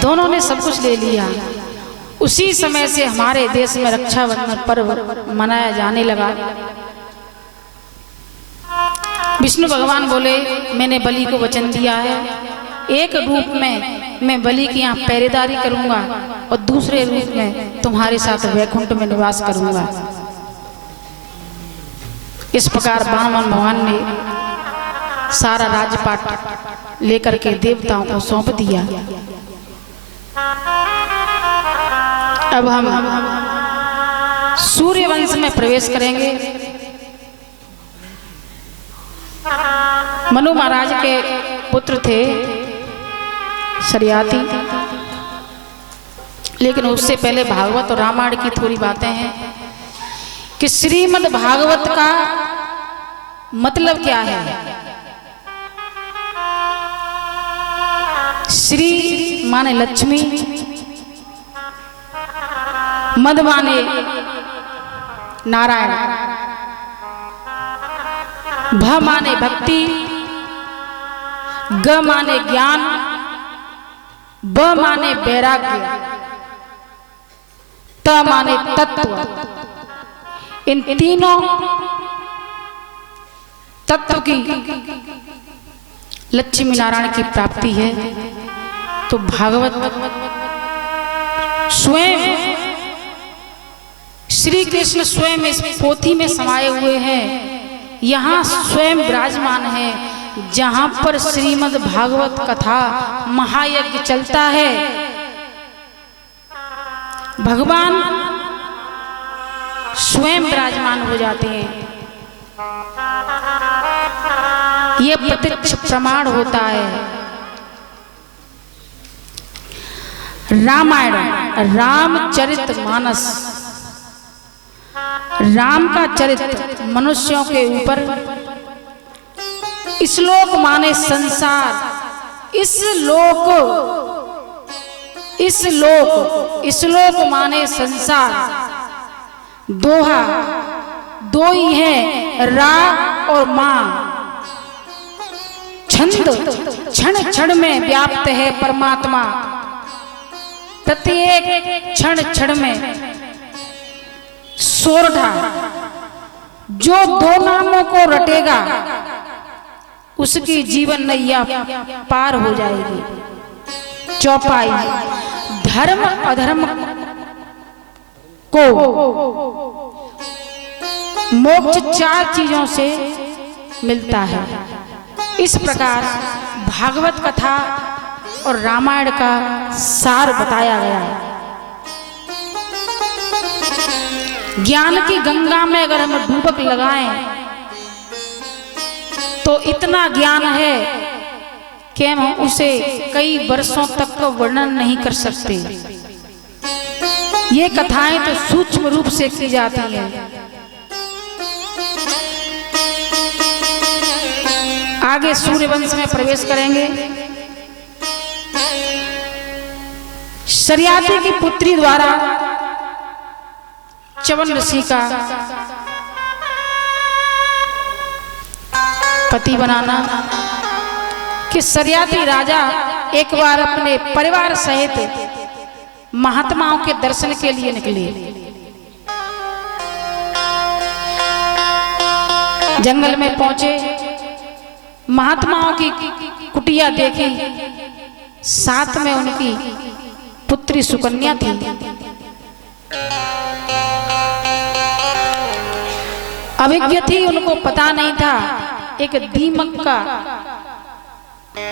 दोनों ने सब कुछ ले लिया। उसी समय से हमारे देश में रक्षाबंधन पर्व मनाया जाने लगा। विष्णु भगवान बोले, मैंने बलि को वचन दिया है, एक रूप में मैं बलि की यहाँ पहरेदारी करूंगा और दूसरे रूप में तुम्हारे साथ वैकुंठ में निवास करूंगा। इस प्रकार वामन भगवान ने सारा राजपाट लेकर के देवताओं को सौंप दिया। अब हम सूर्य वंश में प्रवेश करेंगे। मनु महाराज के पुत्र थे शर्याती, लेकिन उससे पहले भागवत और रामायण की थोड़ी बातें हैं कि श्रीमद् भागवत का मतलब क्या है। श्री माने लक्ष्मी, मद माने नारायण, भ माने भक्ति, ग माने ज्ञान, ब माने वैराग्य, त माने तत्व। इन तीनों तत्व की लक्ष्मी नारायण की प्राप्ति है। तो भागवत स्वयं श्री कृष्ण स्वयं इस पोथी में समाये हुए हैं। यहाँ स्वयं विराजमान है, जहां पर श्रीमद् भागवत कथा महायज्ञ चलता है। भगवान स्वयं विराजमान हो जाते हैं। ये प्रत्यक्ष प्रमाण होता है। रामायण रामचरितमानस, राम का चरित्र मनुष्यों के ऊपर, श्लोक माने संसार, श्लोक माने संसार, दोहा दो ही है, रा और मां। छंद क्षण क्षण में व्याप्त है परमात्मा, प्रत्येक क्षण क्षण में। सोरठा जो दो नामों को रटेगा उसकी जीवन नैया पार हो जाएगी। चौपाई धर्म अधर्म को मोक्ष चार चीजों से मिलता है। इस प्रकार भागवत कथा और रामायण का सार बताया गया है। ज्ञान की गंगा में अगर हम डूबक लगाएं तो इतना ज्ञान है कि हम उसे कई वर्षों तक का वर्णन नहीं कर सकते। ये कथाएं तो सूक्ष्म रूप से की जाती हैं। आगे सूर्यवंश में प्रवेश करेंगे। शर्याती की पुत्री द्वारा च्यवन ऋषि का पति बनाना कि शर्याती राजा एक बार अपने परिवार सहित महात्माओं के दर्शन के लिए निकले। जंगल में पहुंचे, महात्माओं की कुटिया देखी, साथ में उनकी पुत्री सुकन्या थी। अभिज्ञ थी, उनको पता नहीं था एक दीमक का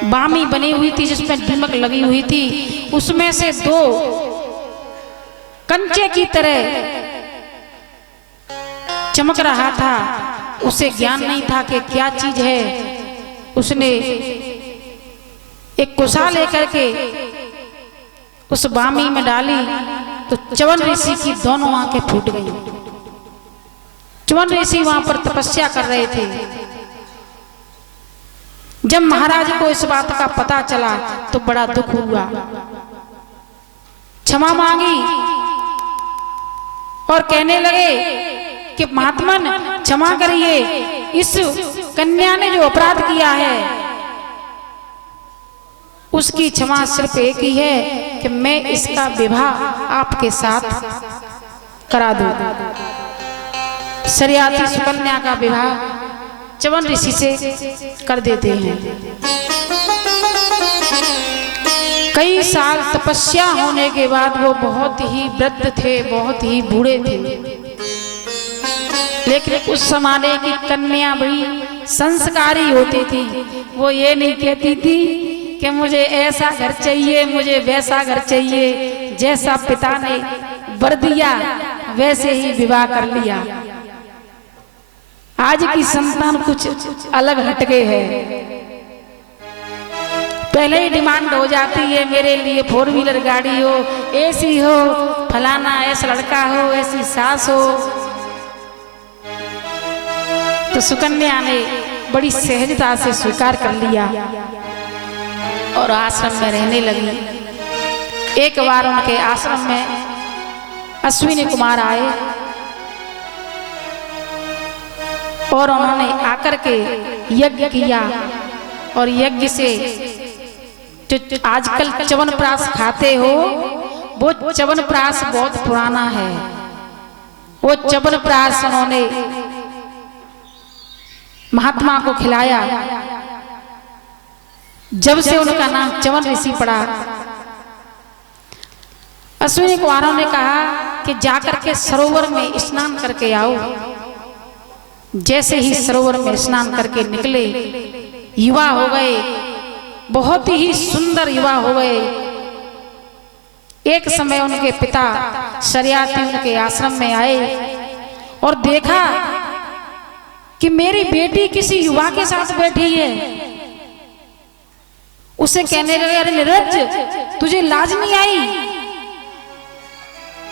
बामी बनी हुई थी जिसमें दीमक लगी हुई थी, उसमें से दो कंचे की तरह चमक रहा था। उसे ज्ञान नहीं था कि क्या चीज है। उसने एक कुसा लेकर के उस बामी में डाली तो च्यवन ऋषि की दोनों आंखें फूट गई। च्यवन ऋषि वहां पर तपस्या कर रहे थे। जब महाराज को इस बात का पता चला तो बड़ा दुख हुआ, क्षमा मांगी और कहने लगे कि महात्मन क्षमा करिए, इस कन्या ने जो अपराध किया है उसकी क्षमा सिर्फ एक ही है कि मैं इसका विवाह आपके साथ करा दूं। शरियाती सुकन्या का विवाह च्यवन ऋषि से कर देते हैं। कई साल तपस्या होने के बाद वो बहुत ही वृद्ध थे, बहुत ही बूढ़े थे, लेकिन उस जमाने की कन्या बड़ी संस्कारी होती थी। वो ये नहीं कहती थी कि मुझे ऐसा घर चाहिए, मुझे वैसा घर चाहिए, जैसा पिता ने वर दिया वैसे ही विवाह कर लिया। आज की संतान कुछ अलग हटके है। पहले ही डिमांड हो जाती है, मेरे लिए 4 व्हीलर गाड़ी हो, ऐसी हो, फलाना ऐसा लड़का हो, ऐसी सास हो। तो सुकन्या ने बड़ी सहजता से स्वीकार कर लिया और आश्रम में रहने लगी। एक बार उनके आश्रम में अश्विनी कुमार आए और उन्होंने आकर के यज्ञ किया। और यज्ञ से जो आजकल च्यवनप्राश खाते हो, वो च्यवनप्राश बहुत पुराना है। वो च्यवनप्राश उन्होंने महात्मा को खिलाया। जब से उनका नाम च्यवन ऋषि पड़ा, अश्विनी कुमारों ने कहा कि जाकर के सरोवर में स्नान करके आओ। जैसे ही सरोवर में स्नान करके निकले, युवा हो गए, बहुत ही सुंदर युवा हो गए। एक समय उनके पिता शरियाती उनके आश्रम में आए और देखा कि मेरी बेटी किसी युवा के साथ बैठी है। उसे कहने लगे, अरे नीरज, तुझे लाज नहीं आई?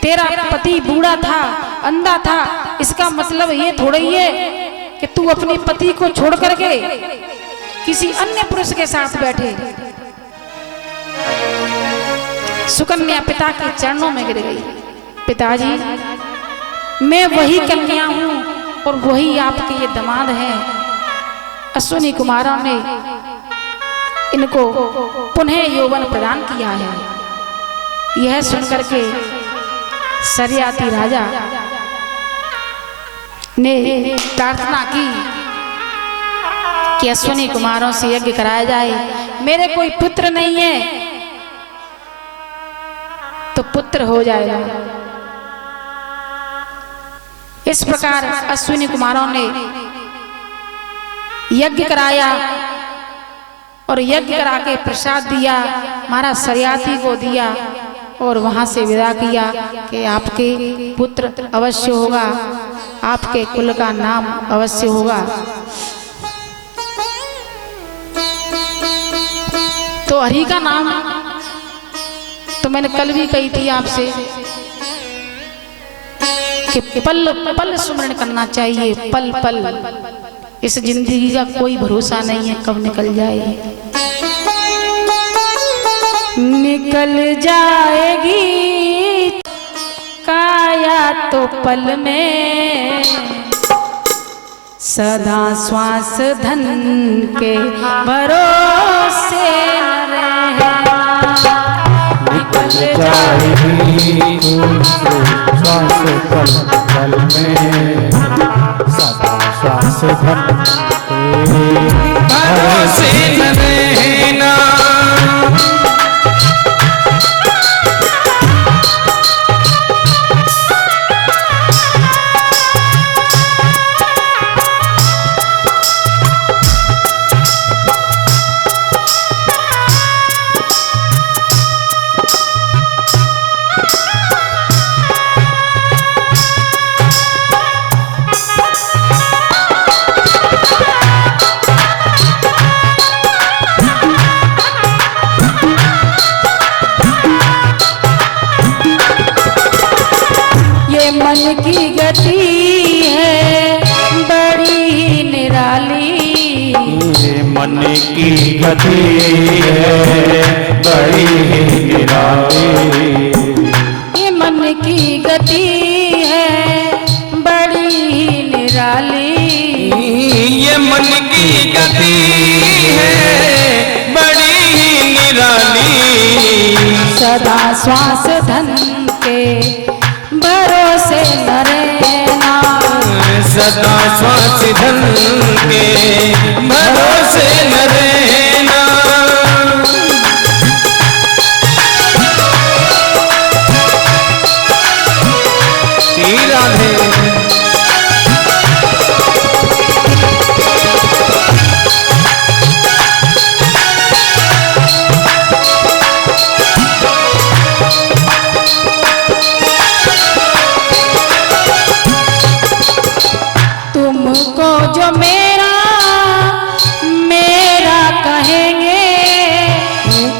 तेरा पति बूढ़ा था, अंधा था, इसका मतलब ये थोड़ा ही है कि तू अपने पति को छोड़ करके किसी अन्य पुरुष के साथ बैठे। सुकन्या पिता के चरणों में गिर गई। पिताजी, मैं वही कन्या हूं और वही आपके ये दामाद हैं। अश्विनी कुमारों ने इनको पुनः यौवन प्रदान किया है। यह सुनकर के शरियाती राजा ने प्रार्थना की कि अश्विनी कुमारों से यज्ञ कराया जाए। मेरे कोई पुत्र नहीं है तो पुत्र हो जाएगा। इस प्रकार अश्विनी कुमारों ने यज्ञ कराया और यज्ञ करा के प्रसाद दिया, महाराज शरियाती को दिया और वहां से विदा किया कि आपके पुत्र अवश्य होगा, आपके कुल का नाम अवश्य होगा। तो हरि का नाम तो मैंने कल भी कही थी आपसे कि पल पल स्मरण करना चाहिए, पल पल। इस जिंदगी का कोई भरोसा नहीं है कब निकल जाए। निकल जाएगी काया तो पल में, सदा श्वास धन के भरोसे न रहना। निकल जाएगी श्वास पल में, सदा श्वास धन के भरोसे न रहना। मन की गति है बड़ी निराली, मन की गति है बड़ी निराली। ये मन की गति है बड़ी निराली, ये मन की गति है बड़ी निराली। सदा श्वास धन के भरोसे न रहना, सदा श्वास धन के भरोसे न रहना। श्री राधे। तुमको जो मेरा मेरा कहेंगे,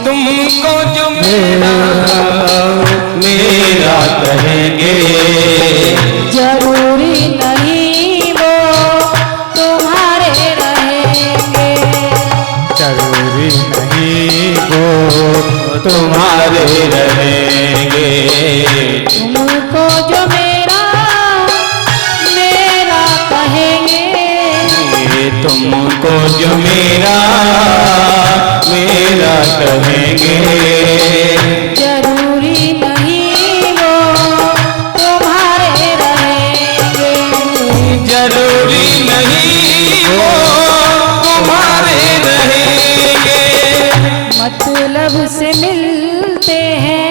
तुमको जो मेरा मेरा कहेंगे, जरूरी नहीं वो तुम्हारे रहेंगे, जरूरी नहीं वो तुम्हारे रहेंगे। तुमको जो मेरा मेरा कहेंगे, तुमको जो मेरा मेरा कहेंगे, जरूरी नहीं वो तुम्हारे रहेंगे, जरूरी नहीं वो तुम्हारे रहेंगे। मतलब से मिलते हैं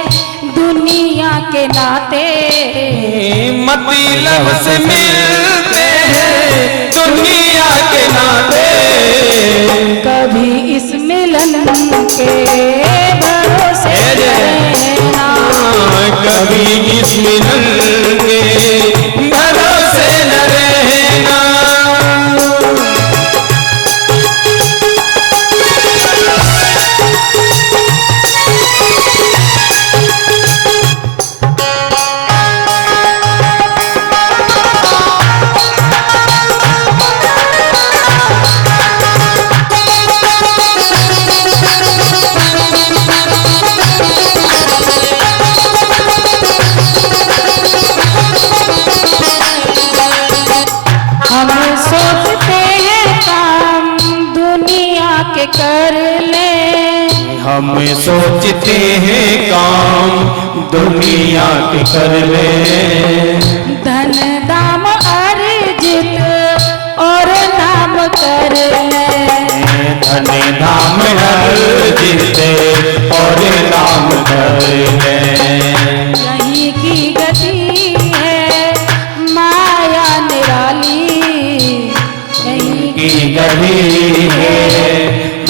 दुनिया के नाते, मतलब से मिलते हैं दुनिया के नाते, कभी इस मिलन के भरोसे रहना, कभी इस मिलन के भरोसे न रहना। हम सोचते हैं काम दुनिया के कर ले, हम सोचते हैं काम दुनिया के कर ले, धन दाम अर्जित और नाम कर ले, धन धाम अर्जित और नाम कर ले। यहीं की गति है माया निराली, यहीं की गली है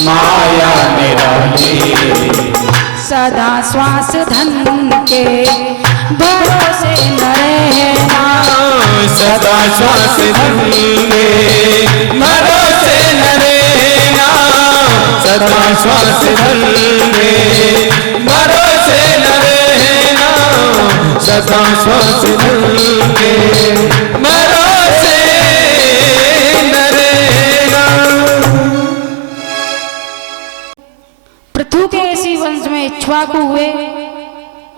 माया निराली, सदा श्वास धन के भरोसे न रहना, सदा श्वास धन के भरोसे न रहना, सदा श्वास धन के भरोसे न रहना, सदा श्वास धन के भरोसे न रहना। पृथु के इसी वंश में इक्ष्वाकु हुए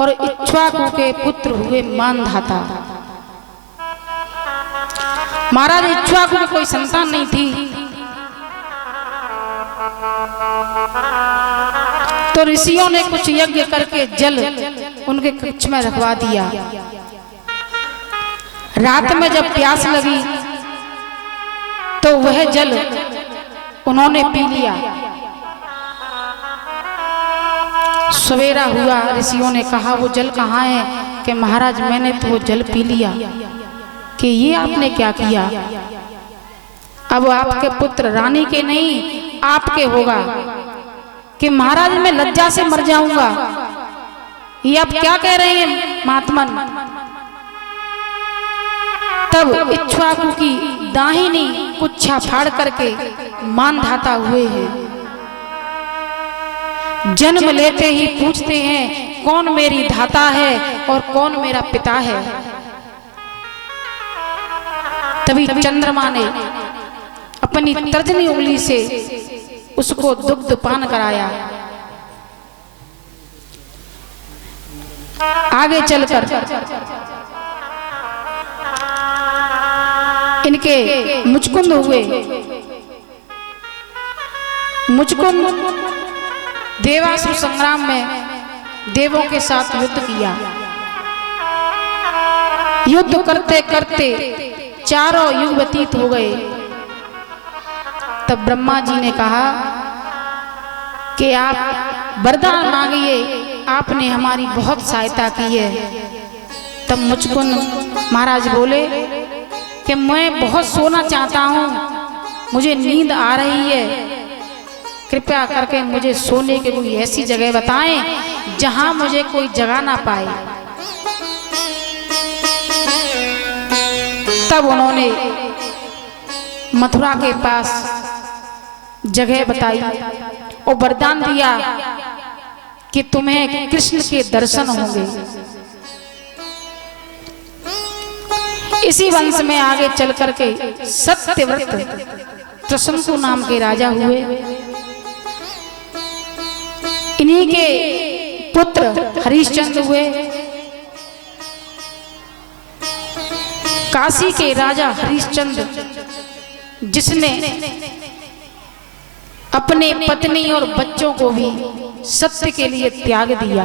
और इक्ष्वाकु के पुत्र हुए मानधाता। महाराज इक्ष्वाकु की कोई संतान नहीं थी, तो ऋषियों ने कुछ यज्ञ करके जल उनके कक्ष में रखवा दिया। रात में जब प्यास लगी तो वह जल उन्होंने पी लिया। सवेरा हुआ, ऋषियों ने कहा वो जल कहाँ है? कि महाराज मैंने तो वो जल पी लिया। कि ये आपने क्या किया? अब आपके पुत्र रानी के नहीं आपके होगा। कि महाराज मैं लज्जा से मर जाऊंगा। ये आप क्या कह रहे हैं महात्मन? तब इक्ष्वाकु की दाहिनी कुच्छा फाड़ करके मानधाता हुए हैं। जन्म लेते ही पूछते हैं कौन मेरी धाता है और कौन मेरा पिता है। तभी चंद्रमा ने अपनी तर्जनी उंगली से उसको दुग्ध पान कराया। आगे चलकर इनके मुचकुंद हुए। मुचकुंद देवासुर संग्राम में देवों के साथ युद्ध किया। युद्ध करते करते चारों युग व्यतीत हो गए। तब ब्रह्मा जी ने कहा कि आप वरदान मांगिए, आपने हमारी बहुत सहायता की है। तब मुचकुंद महाराज बोले कि मैं बहुत सोना चाहता हूँ, मुझे नींद आ रही है, कृपया करके मुझे सोने की कोई ऐसी जगह बताएं जहां मुझे कोई जगा ना पाए। तब उन्होंने मथुरा के पास जगह बताई और वरदान दिया कि तुम्हें कृष्ण के दर्शन होंगे। इसी वंश में आगे चल करके सत्यव्रत त्रिशंकु नाम के राजा हुए। इन्हीं के पुत्र हरिश्चंद्र हुए। काशी के राजा हरिश्चंद्र, जिसने अपने पत्नी और बच्चों को भी सत्य के लिए त्याग दिया।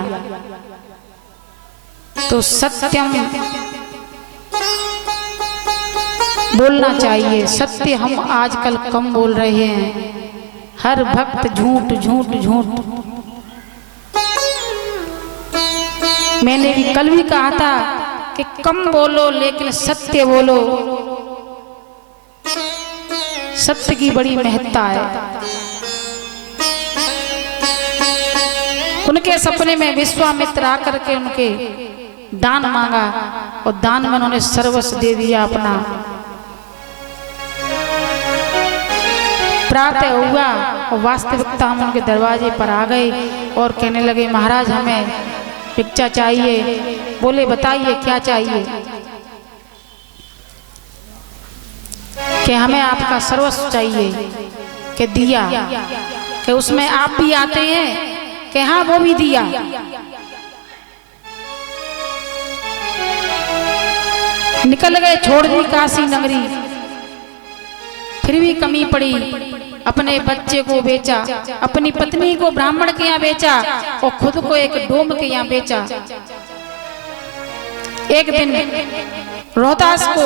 तो सत्यम बोलना चाहिए। सत्य हम आजकल कम बोल रहे हैं। हर भक्त झूठ झूठ झूठ। मैंने भी कल भी कहा था कि कम बोलो लेकिन सत्य बोलो। सत्य की बड़ी महत्ता है। उनके सपने में विश्वामित्र आकर के उनके दान मांगा और दान में उन्होंने सर्वस्व दे दिया अपना। प्रातः हुआ और वास्तविकता हम उनके दरवाजे पर आ गए और कहने लगे, महाराज हमें भिक्षा चाहिए। बोले बताइए क्या चाहिए? कि हमें आपका सर्वस्व चाहिए। कि दिया? कि उसमें आप भी आते हैं? कि हाँ वो भी दिया। निकल गए, छोड़ दी काशी नगरी। फिर भी कमी पड़ी। अपने बच्चे को बेचा, अपनी पत्नी को ब्राह्मण के यहाँ बेचा और खुद को एक डोम के यहाँ बेचा। एक दिन रोहतास को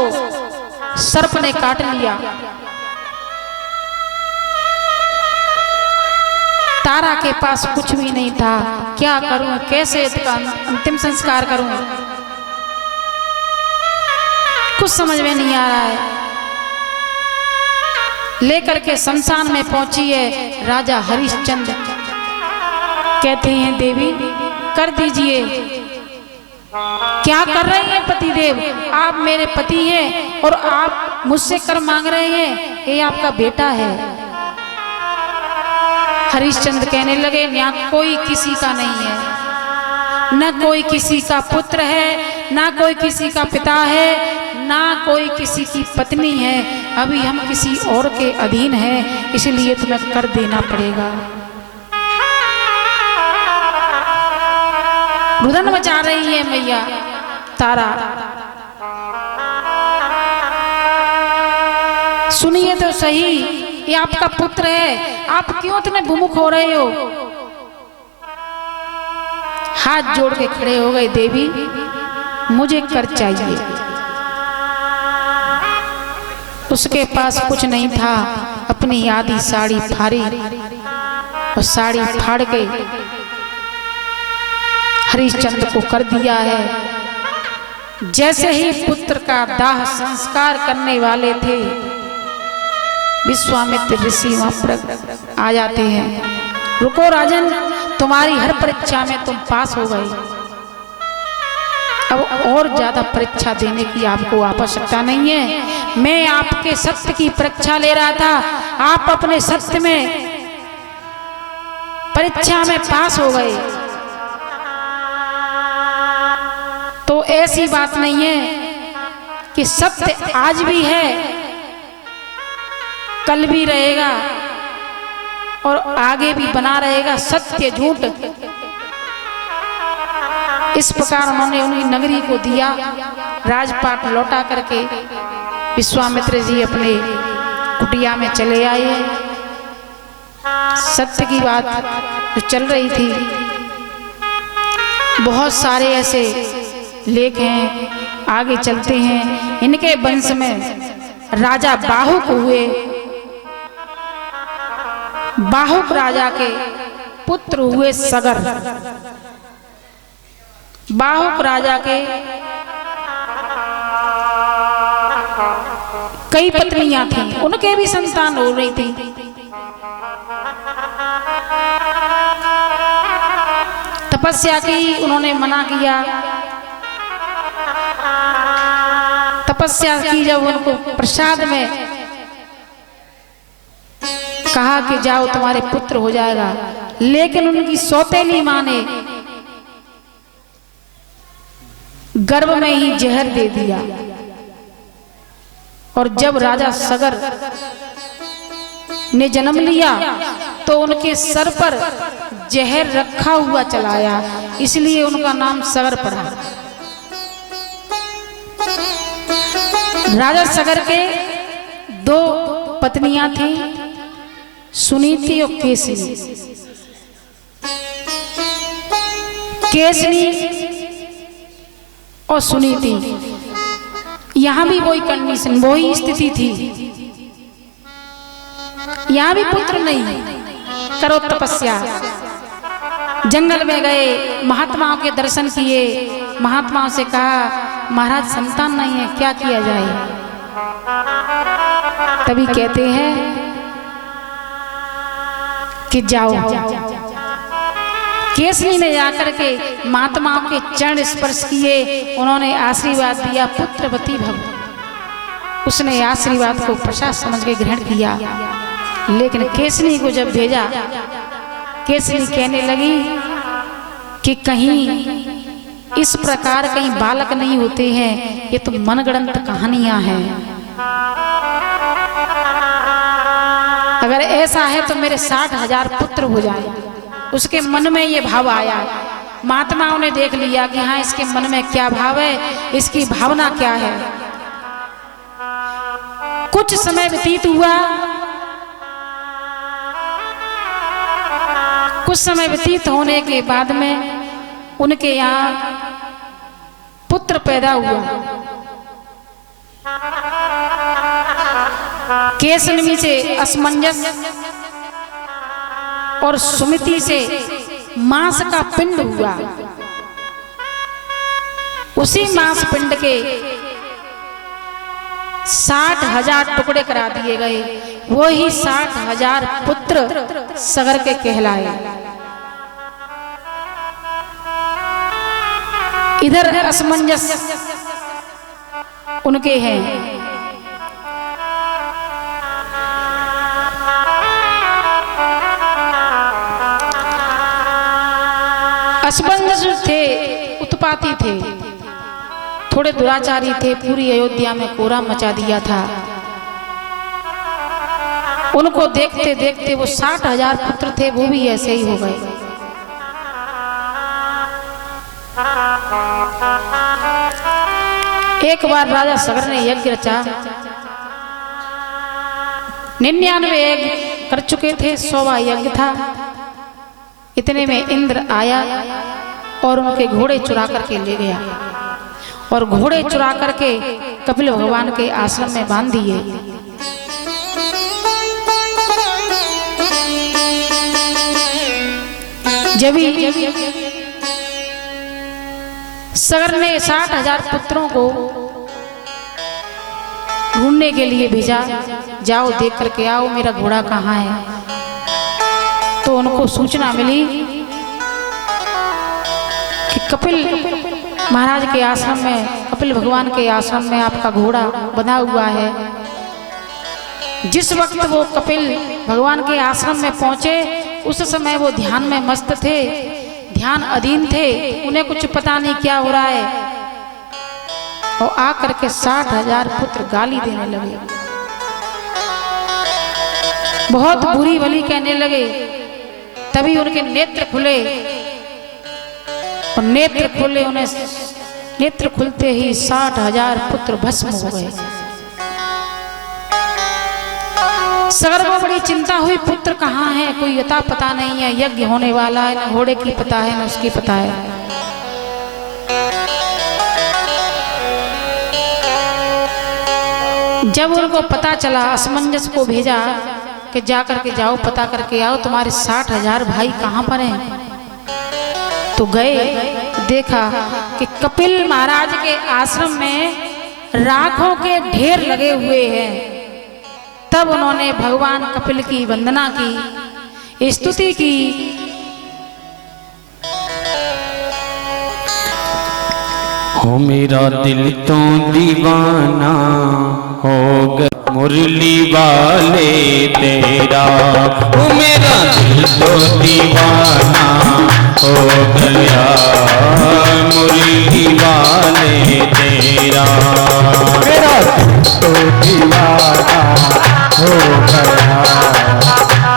सर्प ने काट लिया। तारा के पास कुछ भी नहीं था। क्या करूं, कैसे इसका अंतिम संस्कार करूं, कुछ समझ में नहीं आ रहा है। लेकर के शमशान में पहुंची है राजा हरिश्चंद्र। कहते हैं देवी कर दीजिए। क्या कर रहे हैं पतिदेव? आप मेरे पति हैं और आप मुझसे कर मांग रहे हैं, ये आपका बेटा है। हरिश्चंद्र कहने लगे यहाँ कोई किसी का नहीं है, न कोई किसी का पुत्र है, ना कोई किसी का पिता है, ना कोई किसी की पत्नी है। अभी हम किसी और के अधीन हैं, इसलिए तुम्हें कर देना पड़ेगा। रुदन मचा रही है मैया तारा। सुनिए तो सही, ये आपका पुत्र है, आप क्यों इतने विमुख हो रहे हो? हाथ जोड़ के खड़े हो गए, देवी मुझे कर चाहिए। उसके पास कुछ नहीं था। अपनी आधी साड़ी फाड़ी और साड़ी फाड़ के हरिश्चंद्र को कर दिया है। जैसे ही पुत्र का दाह संस्कार करने वाले थे, विश्वामित्र ऋषि वहां पर आ जाते हैं। रुको राजन, तुम्हारी हर परीक्षा में तुम पास हो गए, अब और ज्यादा परीक्षा देने की आपको आवश्यकता नहीं है। मैं आपके सत्य की परीक्षा ले रहा था, आप अपने सत्य में परीक्षा में पास हो गए। तो ऐसी बात नहीं है कि सत्य आज भी है, कल भी रहेगा और आगे भी बना रहेगा। सत्य झूठ इस प्रकार उन्होंने उनकी नगरी को दिया। राजपाट लौटा करके विश्वामित्र जी अपने कुटिया में चले आए। सत्य की बात जो चल रही थी, बहुत सारे ऐसे लेख हैं, आगे चलते हैं। इनके वंश में राजा बाहुक हुए। बाहुक राजा के पुत्र हुए सगर। बाहुक राजा के कई पत्नियां थीं, उनके भी संतान हो रही थी। तपस्या की, उन्होंने मना किया। तपस्या की, जब उनको प्रसाद में कहा कि जाओ तुम्हारे पुत्र हो जाएगा, लेकिन उनकी सौतेली मां ने गर्भ में ही जहर दे दिया। और जब राजा सगर ने जन्म लिया तो उनके सर पर जहर रखा हुआ चलाया, इसलिए उनका नाम सगर पड़ा। राजा सगर के दो पत्नियां थीं, सुनीति और केसनी। केसनी और सुनीति, यहां भी वही कंडीशन, वही स्थिति थी। यहां भी पुत्र नहीं, करो तपस्या। जंगल में गए, महात्माओं के दर्शन किए, महात्माओं से कहा महाराज संतान नहीं है, क्या किया जाए? तभी कहते हैं कि जाओ। केसरी ने जाकर के महात्माओं के चरण स्पर्श किए, उन्होंने आशीर्वाद दिया, पुत्रवती भव। उसने आशीर्वाद को प्रसाद समझ के ग्रहण किया। लेकिन केसरी को जब भेजा, केसरी कहने लगी कि कहीं इस प्रकार कहीं बालक नहीं होते हैं, ये तो मनगढ़ंत कहानियां हैं। अगर ऐसा है तो मेरे 60,000 पुत्र हो जाए। उसके मन में ये भाव आया। महात्माओं ने देख लिया कि हाँ, इसके मन में क्या भाव है, इसकी भावना क्या है। कुछ समय व्यतीत हुआ। कुछ समय व्यतीत होने के बाद में उनके यहाँ पुत्र पैदा हुआ। केसनवी से असमंजस और सुमिति से मांस का पिंड हुआ। उसी मांस पिंड के 60,000 टुकड़े करा दिए गए। वही 60,000 पुत्र सगर के कहलाए। इधर असमंजस उनके हैं। असमंजस थे, उत्पाती थे, थोड़े दुराचारी थे, पूरी अयोध्या में कोहराम मचा दिया था। उनको देखते देखते वो 60,000 पुत्र थे, वो भी ऐसे ही हो गए। एक बार राजा सगर ने यज्ञ रचा। 99 यज्ञ कर चुके थे, 100वां यज्ञ था। इतने में इंद्र आया और उनके घोड़े चुरा करके ले गया, और घोड़े चुरा करके कपिल भगवान के आश्रम में बांध दिए। जब सगर ने 60,000 पुत्रों को ढूंढने के लिए भेजा, जाओ देख करके आओ मेरा घोड़ा कहाँ है। तो उनको सूचना मिली कि कपिल महाराज के आश्रम में, कपिल भगवान के आश्रम में आपका घोड़ा बंधा हुआ है। जिस वक्त वो कपिल भगवान के आश्रम में पहुंचे, उस समय वो ध्यान में मस्त थे, ध्यान अधीन थे, उन्हें कुछ पता नहीं क्या हो रहा है। और आकर के 60,000 पुत्र गाली देने लगे, बहुत बुरी भली कहने लगे। तभी उनके नेत्र खुले, और नेत्र खुले, उन्हें नेत्र खुलते ही 60,000 पुत्र भस्म हो गए। सगर को बड़ी चिंता हुई, पुत्र कहाँ है, कोई अता पता नहीं है। यज्ञ होने वाला है, न घोड़े की पता है न उसकी पता है। जब उनको पता चला, असमंजस को भेजा कि जा करके जाओ, पता करके आओ तुम्हारे 60,000 भाई कहाँ पर हैं। तो गए, देखा कि कपिल महाराज के आश्रम में राखों के ढेर लगे हुए हैं। तब उन्होंने भगवान कपिल की वंदना की, स्तुति की। हो मेरा दिल तो दीवाना हो गया मुरली वाले तेरा, हो मेरा दिल तो दीवाना हो गया मुरली वाले तेरा, मेरा दिल तो दीवाना हो गया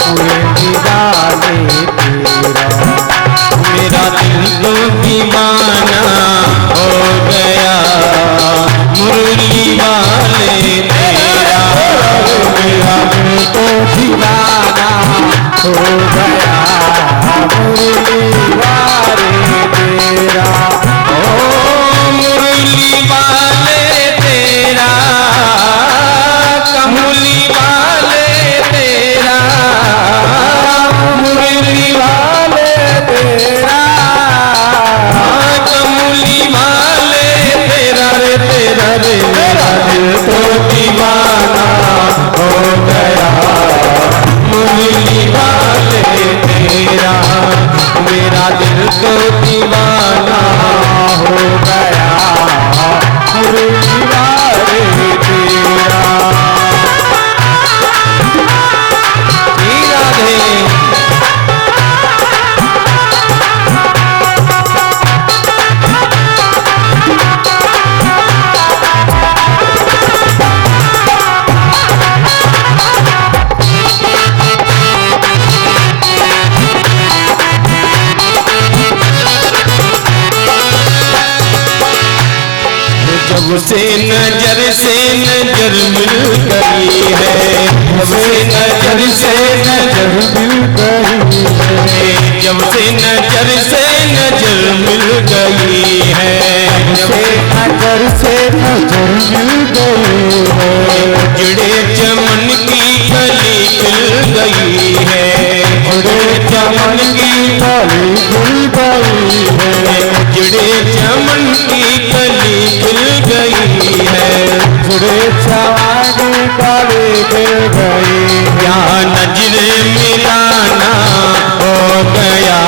मुरली वाले तेरा, मेरा दिल तो दीवाना हो गया मुरली वाले तेरा, मेरा दिल तो दीवाना हो गया मुरली वाले तेरा, ओ मुरली वाले तेरा, कमली वाले तेरा, मुरली वाले तेरा, कमली वाले तेरा रे तेरा रे, मेरा दिल तो दीवाना हो गया मुरली वाले तेरा, मेरा दिल तो दीवाना हो गया मुरली वाले तेरा। राधे जब से नजर मिल गई है, जब से नजर मिल गई है, जब से नजर मिल गई है, जब से नजर मिल गई है, उजड़े चमन की कली खिल गई है, उजड़े चमन की कली खिल गई है, उजड़े चमन की कली खिल गई है, उजड़े चमन की कली खिल गई, यहाँ नजरे मिलाना हो गया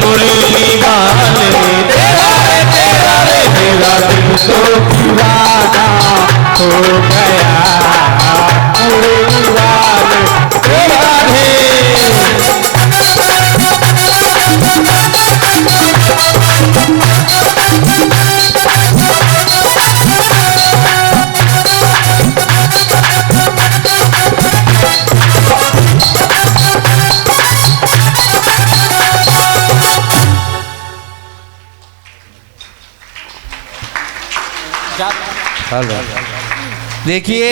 मुरली वाले तेरा रे तेरा रे, मेरा दिल तो दीवाना हो गया मुरली वाले तेरा रे। देखिए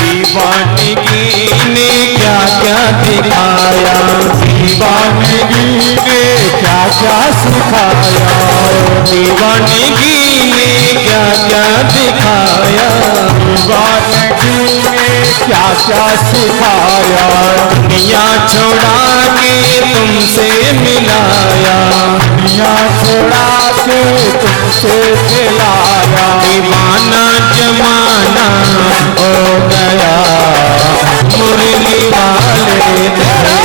दीवानगी ने क्या क्या दिखाया, दीवानगी ने क्या क्या सिखाया, दीवानगी ने क्या क्या दिखाया, दीवानगी ने क्या क्या सिखाया, दुनिया छोड़ा के तुमसे मिलाया, दुनिया छोड़ा के तुमसे मिलाया, दीवाना जमाना हो गया मुरली वाले तेरा,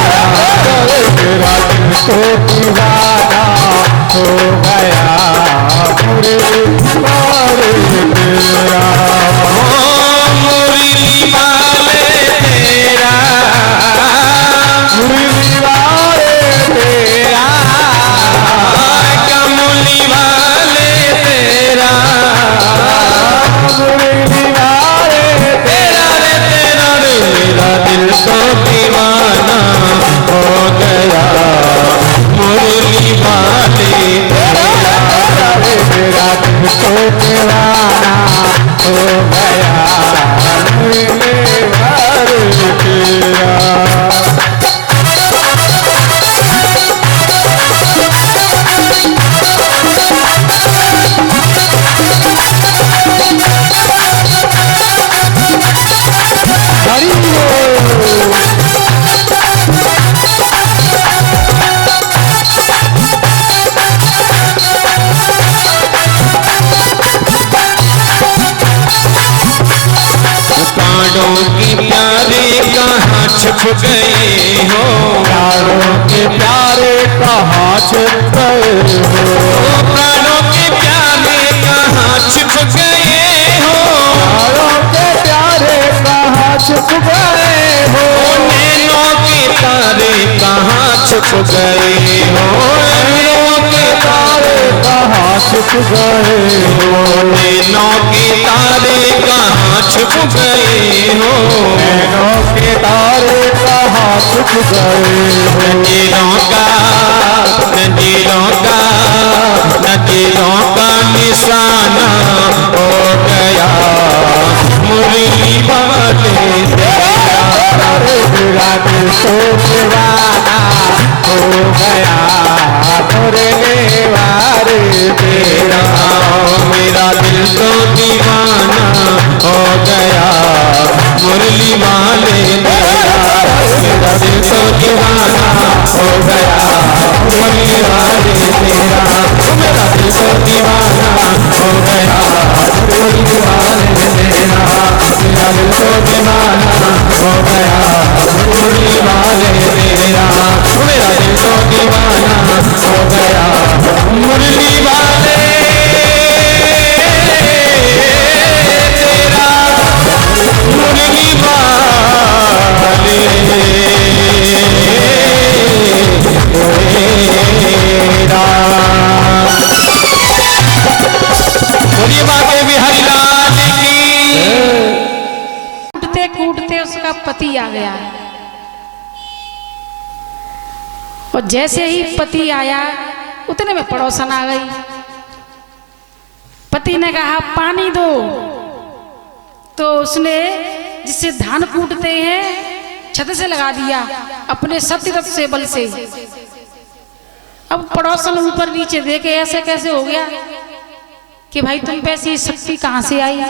मेरा दिल तो दीवाना हो गया मुरली वाले तेरा, मुरली वाले तेरा, मुरली वाले तेरा, कमली वाले तेरा, छुप गए हो, प्राणों के प्यारे कहाँ छुप गए हो, प्राणों के प्यारे कहाँ छुप गए हो, प्राणों के प्यारे कहाँ छुप गए हो, नैनों के तारे कहाँ छुप गए हो, नैनों के तारे कहाँ छुप गए हो, नैनों के तारे कहाँ छुप गए हो, नैनों के तारे कहाँ छुप गए हो, नदीरों का नदीरों का नदीरों का निशाना हो गया मुरली वाले रात सो दीवाना हो गया, मुरली वाले तेरा, मेरा दिल तो दीवाना हो गया मुरली वाले तेरा, मेरा दिल तो दीवाना हो गया मुरली वाले तेरा, मेरा दिल तो दीवाना हो गया मुरली वाले तेरा, मेरा दिल तो दीवाना हो गया मुरली वाले तेरा, मेरा दिल तो दीवाना हो गया मुरली वाले तेरा, मुरली वाले तेरा। बोलिए बाके बिहारी लाल की। कूटते कूटते उसका पति आ गया, और जैसे ही पति आया उतने में पड़ोसन आ गई। पति ने कहा पानी दो, तो उसने जिससे धान कूटते हैं छत से लगा दिया अपने शक्ति तत्व से बल से। अब पड़ोसन ऊपर नीचे देखे ऐसे कैसे हो गया कि भाई तुम पे ऐसी शक्ति कहाँ से आई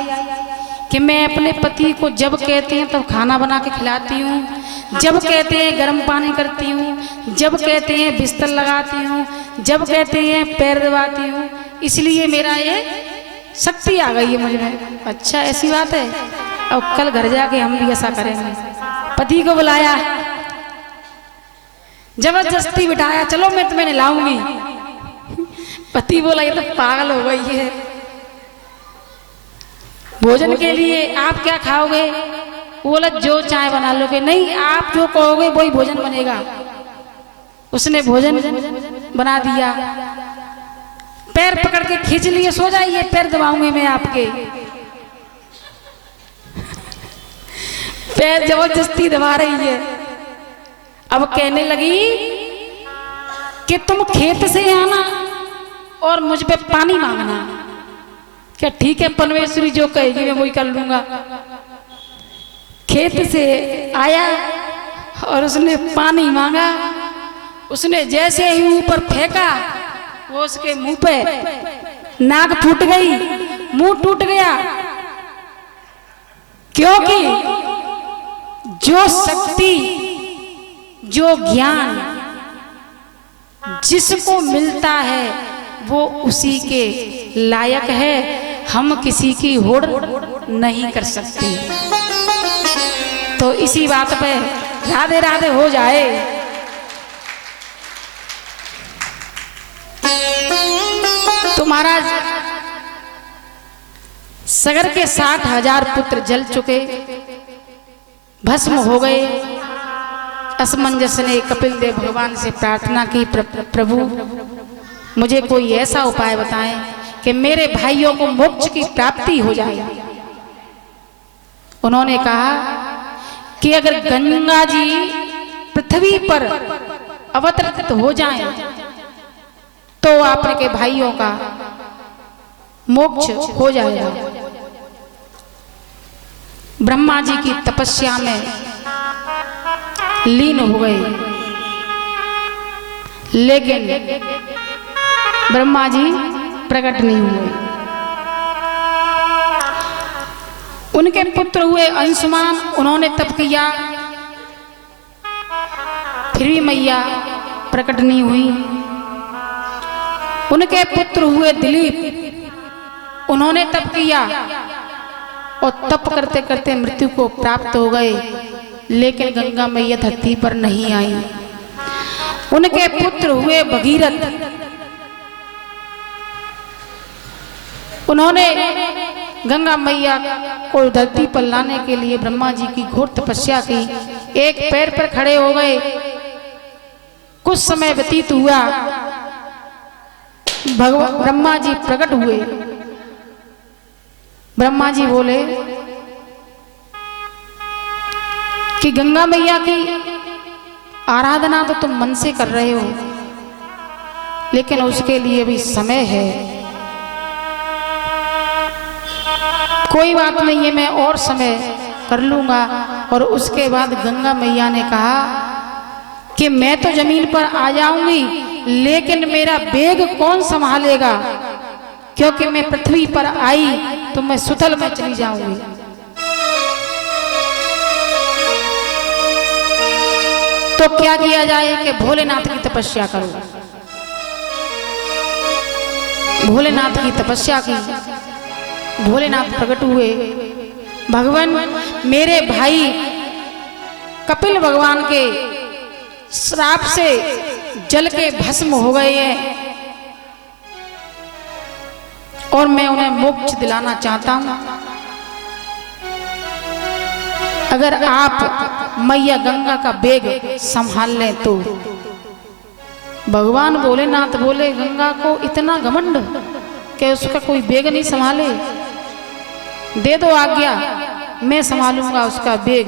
कि मैं अपने पति को जब कहते हैं तब खाना बना के खिलाती हूँ, जब कहते हैं गर्म पानी करती हूँ, जब कहते हैं बिस्तर लगाती हूँ, जब कहते हैं पैर दबाती हूँ, इसलिए मेरा ये शक्ति आ गई है मुझ में। अच्छा ऐसी बात है, अब कल घर जाके हम भी ऐसा करेंगे। पति को बुलाया, जबरदस्ती बिठाया, चलो मैं तुम्हें नहलाऊंगी। पति बोला ये तो पागल हो गई है, भोजन के लिए आप क्या खाओगे? बोला जो चाय बना लोगे। नहीं, आप जो कहोगे वही भोजन बनेगा। उसने भोजन बना दिया, पैर पकड़ के खींच लिए, सो जाइए पैर दबाऊंगी मैं आपके। पैर जबरदस्ती दबा रही है। अब कहने लगी कि तुम खेत से आना और मुझ पे पानी मांगना। क्या ठीक है, परमेश्वरी जो कहेगी मैं वही कर लूंगा। खेत से आया और उसने पानी मांगा। उसने जैसे ही ऊपर फेंका वो उसके मुंह पे नाक फूट गई, मुंह टूट गया। क्योंकि जो शक्ति, जो ज्ञान जिसको मिलता है वो उसी के लायक है। हम किसी की होड़ नहीं कर सकते। तो इसी बात पे राधे राधे हो जाए। तो महाराज सगर के 60,000 पुत्र जल चुके, भस्म हो गए। असमंजस ने कपिल देव भगवान से प्रार्थना की, प्रभु मुझे कोई ऐसा उपाय बताएं कि मेरे भाइयों को मोक्ष की प्राप्ति हो जाए। उन्होंने कहा कि अगर गंगा जी पृथ्वी पर अवतरित हो जाएं तो आपके भाइयों का मोक्ष हो जाएगा। ब्रह्मा जी की तपस्या में लीन हो गए, लेकिन ब्रह्मा जी प्रकट नहीं हुए। उनके पुत्र हुए अंशुमान, उन्होंने तप किया, फिर भी मैया प्रकट नहीं हुई। उनके पुत्र हुए दिलीप, उन्होंने तप किया और तप करते करते मृत्यु को प्राप्त हो गए। लेकिन गंगा मैया धरती पर नहीं आई। उनके पुत्र हुए भगीरथ। उन्होंने गंगा मैया को धरती पर लाने के लिए ब्रह्मा जी की घोर तपस्या की। एक पैर पर खड़े हो गए। कुछ समय व्यतीत हुआ, ब्रह्मा जी प्रकट हुए। ब्रह्मा जी बोले कि गंगा मैया की आराधना तो तुम मन से कर रहे हो, लेकिन उसके लिए भी समय है। कोई बात नहीं है, मैं और समय कर लूंगा। और उसके बाद गंगा मैया ने कहा कि मैं तो जमीन पर आ जाऊंगी, लेकिन मेरा वेग कौन संभालेगा, क्योंकि मैं पृथ्वी पर आई तो मैं सुतल में चली जाऊंगी। तो क्या किया जाए कि भोलेनाथ की तपस्या करो। भोलेनाथ की तपस्या की। भोलेनाथ प्रकट हुए। भगवान, मेरे भाई कपिल भगवान के श्राप से जल के भस्म हो गए हैं और मैं उन्हें मोक्ष दिलाना चाहता हूं। अगर आप मैया गंगा का वेग संभाल लें तो। भगवान भोलेनाथ बोले, गंगा को इतना घमंड कि उसका कोई वेग नहीं संभाले। दे दो आज्ञा, मैं संभालूंगा उसका वेग।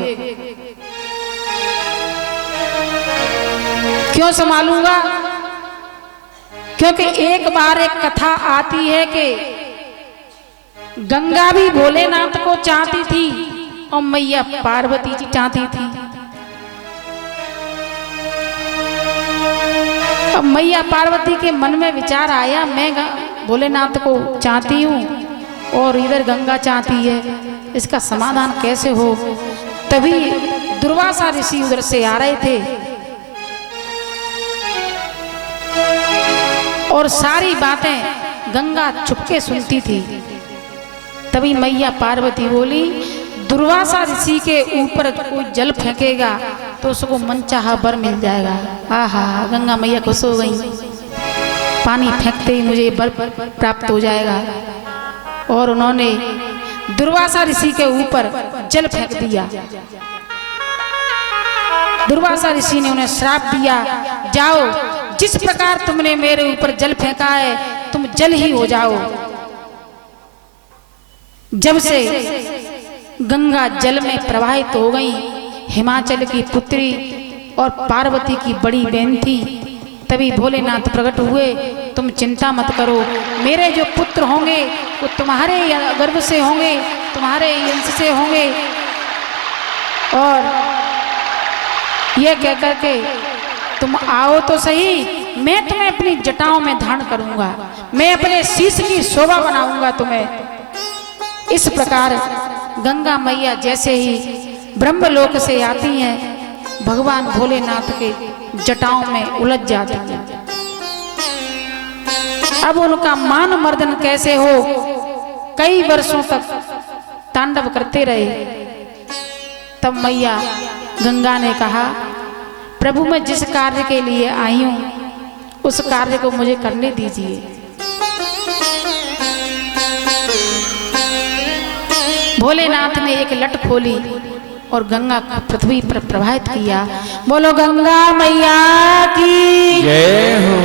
क्यों संभालूंगा? क्योंकि एक बार एक कथा आती है कि गंगा भी भोलेनाथ को चाहती थी और मैया पार्वती जी चाहती थी। अब मैया पार्वती के मन में विचार आया, मैं भोलेनाथ को चाहती हूँ और इधर गंगा चाहती है, इसका समाधान कैसे हो। तभी दुर्वासा ऋषि उधर से आ रहे थे और सारी बातें गंगा चुपके सुनती थी। तभी मैया पार्वती बोली, दुर्वासा ऋषि के ऊपर कोई जल फेंकेगा तो उसको मनचाहा वर मिल जाएगा। आहा, गंगा मैया खुश हो गई। पानी फेंकते ही मुझे वर प्राप्त हो जाएगा। और उन्होंने दुर्वासा ऋषि के ऊपर जल फेंक दिया। दुर्वासा ऋषि ने उन्हें श्राप दिया, जाओ, जिस प्रकार तुमने मेरे ऊपर जल फेंका है तुम जल ही हो जाओ। जब से गंगा जल में प्रवाहित हो गई, हिमाचल की पुत्री और पार्वती की बड़ी बहन थी। तभी भोलेनाथ प्रकट हुए, तुम चिंता मत करो, मेरे जो पुत्र होंगे वो तुम्हारे गर्भ से होंगे, तुम्हारे यंश से होंगे। और ये कहकर के तुम आओ तो सही, मैं तुम्हें अपनी जटाओं में धारण करूंगा, मैं अपने शीश की शोभा बनाऊंगा तुम्हें। इस प्रकार गंगा मैया जैसे ही ब्रह्मलोक से आती हैं, भगवान भोलेनाथ के जटाओं में उलझ जाती हैं। अब उनका मान मर्दन कैसे हो, कई वर्षों तक तांडव करते रहे। तब मैया गंगा ने कहा, प्रभु मैं जिस कार्य के लिए आई हूं उस कार्य को मुझे करने दीजिए। भोलेनाथ ने एक लट खोली और गंगा को पृथ्वी पर प्रवाहित किया। बोलो गंगा मैया की जय हो।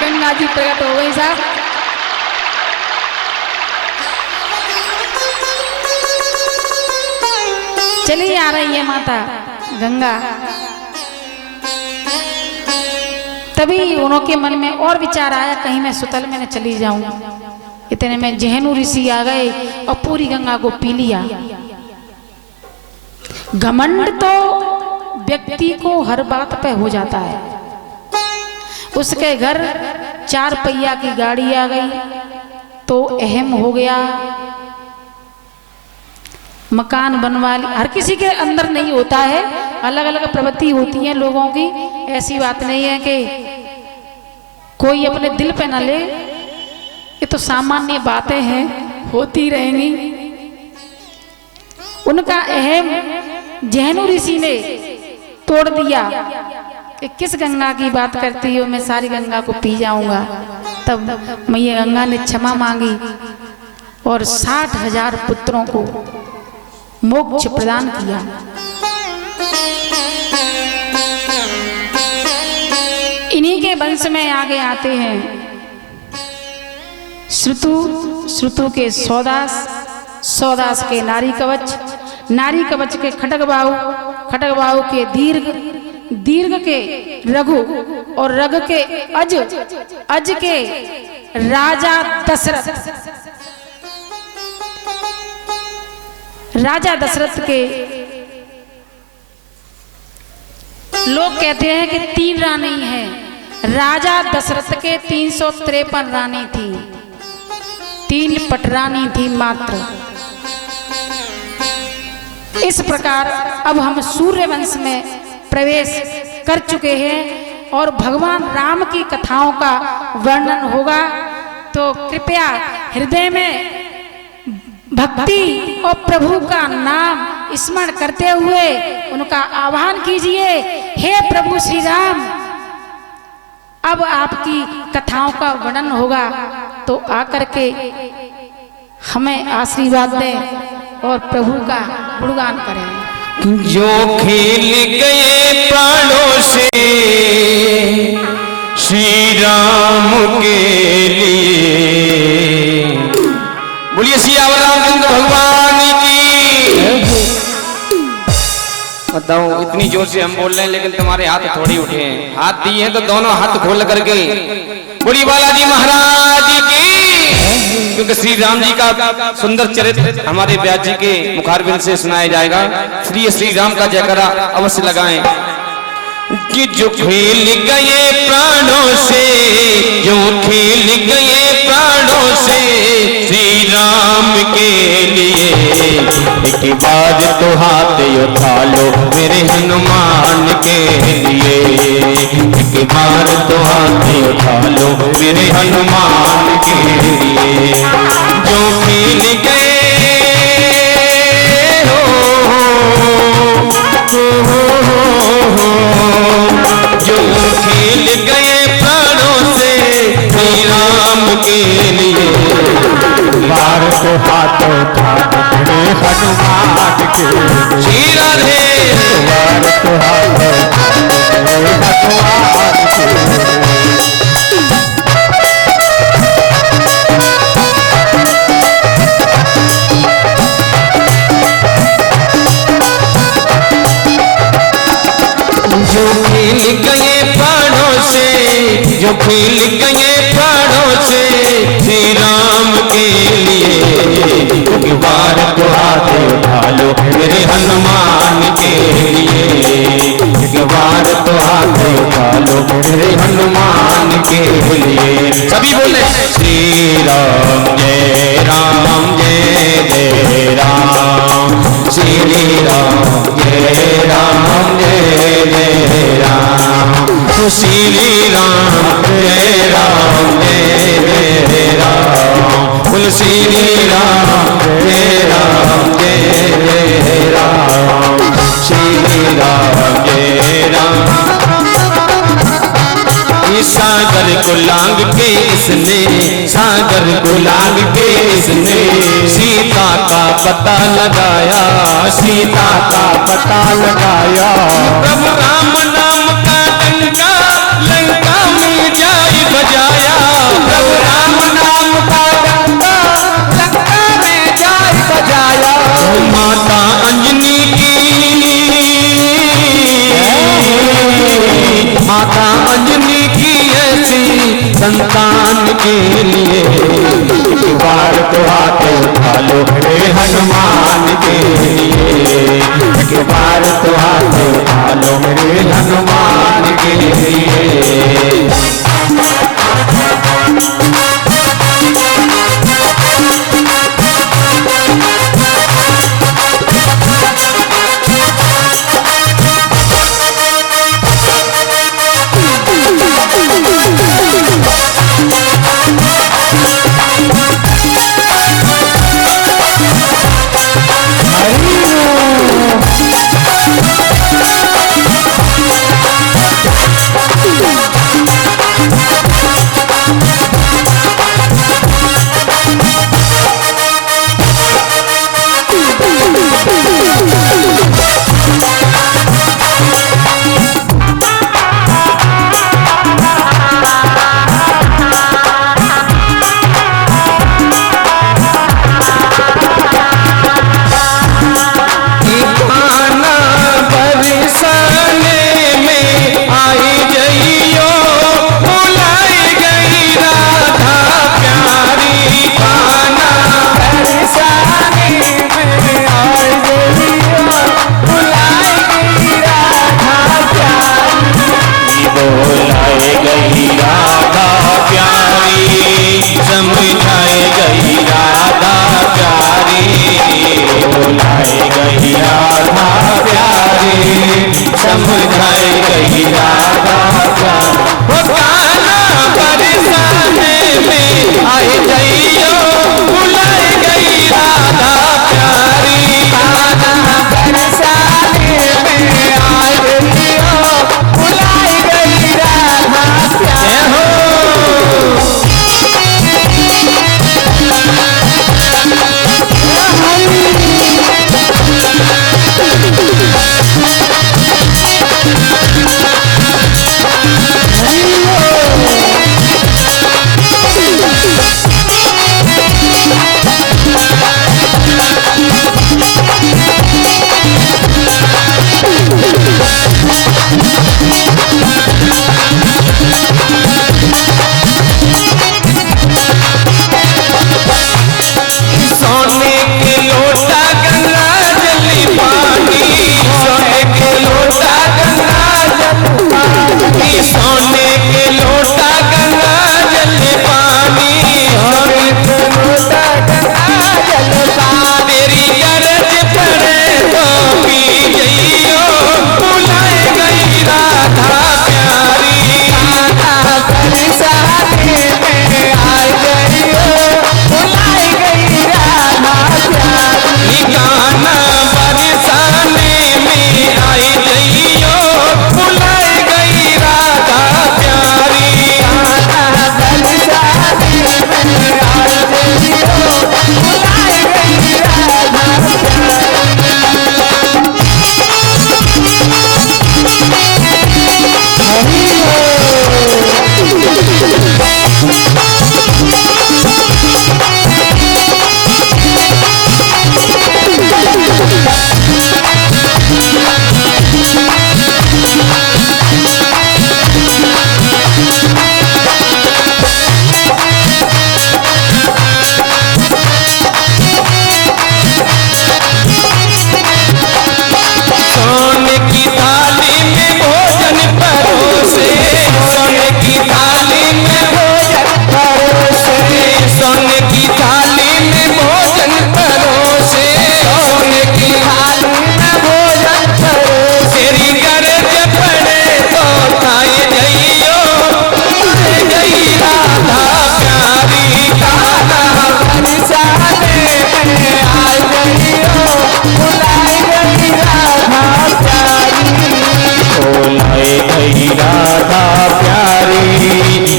गंगा जी प्रकट हो गई साहब। चली आ रही है माता गंगा। तभी उनके मन में और विचार आया, कहीं मैं सुतल में न चली जाऊं। इतने में जहनु ऋषि आ गए और पूरी गंगा को पी लिया। घमंड तो व्यक्ति को हर बात पे हो जाता है। उसके घर 4 पहिया की गाड़ी आ गई तो अहम हो गया, मकान बनवा ली। हर किसी के अंदर नहीं होता है, अलग अलग प्रवृत्ति होती है लोगों की। ऐसी बात नहीं है कि कोई अपने दिल पे न ले, ये तो सामान्य बातें हैं, होती रहेंगी। उनका अहम जहनु ऋषि ने तोड़ दिया कि किस गंगा की बात करती हो, मैं सारी गंगा को पी जाऊंगा। तब मैया गंगा ने क्षमा मांगी और 60,000 पुत्रों को मोक्ष प्रदान किया। इन्हीं के वंश में आगे आते हैं श्रुतु, श्रुतु के सौदास, सौदास के नारी कवच, नारी कवच के खड्गबाहु, खड्गबाहु के दीर्घ, दीर्घ के रघु और रघु के अज, अज के राजा दशरथ। राजा दशरथ के लोग कहते हैं कि 3 रानी हैं। राजा दशरथ के 353 रानी थी, 3 पटरानी थी मात्र। इस प्रकार अब हम सूर्य वंश में प्रवेश कर चुके हैं और भगवान राम की कथाओं का वर्णन होगा। तो कृपया हृदय में भक्ति और प्रभु का नाम स्मरण करते हुए उनका आह्वान कीजिए, हे प्रभु श्री राम, अब आपकी कथाओं का वर्णन होगा, तो आकर के हमें आशीर्वाद दें और प्रभु का गुणगान करें। जो खेल गए प्राणों से श्री राम के लिए, बोलिए सियावर रामचंद्र भगवान की। बताओ इतनी जोर से हम बोल रहे हैं लेकिन तुम्हारे हाथ थोड़ी उठे हैं। हाथ दिए हैं तो दोनों हाथ खोल करके बोलिए बालाजी महाराज की। क्योंकि श्री राम जी का सुंदर चरित्र हमारे व्यास जी के मुखारबिंद से सुनाया जाएगा। श्री राम का जयकारा अवश्य लगाएं। कि जो खेल गए प्राणों से, जो खेल गए प्राणों से श्री राम के लिए, एक बार तो हाथ उठा लो मेरे हनुमान के लिए, एक बार तो हाथ उठा लो मेरे हनुमान के लिए। जो खेल गए जो खेल गए प्राणों से श्री राम के लिए, बार तो हाथ उठा मेरे हनुमान के लिए। श्री राधे। बार तो हाथ उठा मेरे हनुमान के लिए। जो खेल गए प्राणों से, जो खेल गए प्राणों से श्री राम के लिए, एक बार तो हाथ उठा लो मेरे हनुमान के लिए, एक बार तो हाथ उठा लो मेरे हनुमान के लिए। सभी बोले श्री राम जय राम जय जय राम, श्री राम जय राम जय जय राम, श्री राम जय राम जय जय राम, बोल श्री राम जय राम जय जय राम, श्री राम जय राम। सागर को लांग के इसने, सागर को लांग के इसने सीता का पता लगाया, सीता का पता लगाया। प्रभु राम नाम का डंका लंका में जाई बजाया, प्रभु राम नाम का डंका लंका में जाई बजाया। माता अंजनी की, माता अंजनी की ऐसी संतान के लिए, एक बार तो हाथ उठा लो मेरे हनुमान के लिए, एक बार तो हाथ उठा लो मेरे हनुमान के लिए।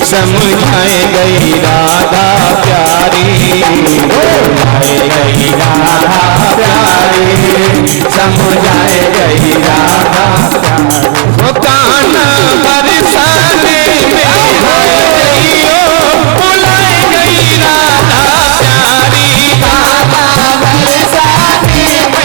समझाए गई राधा प्यारी, समझाए गई राधा प्यारी, समझाए गई राधा प्यारी। वो कान्हा बरसाने में आए गई ओ, बुलाए गई राधा प्यारी, कान्हा बरसाने में आए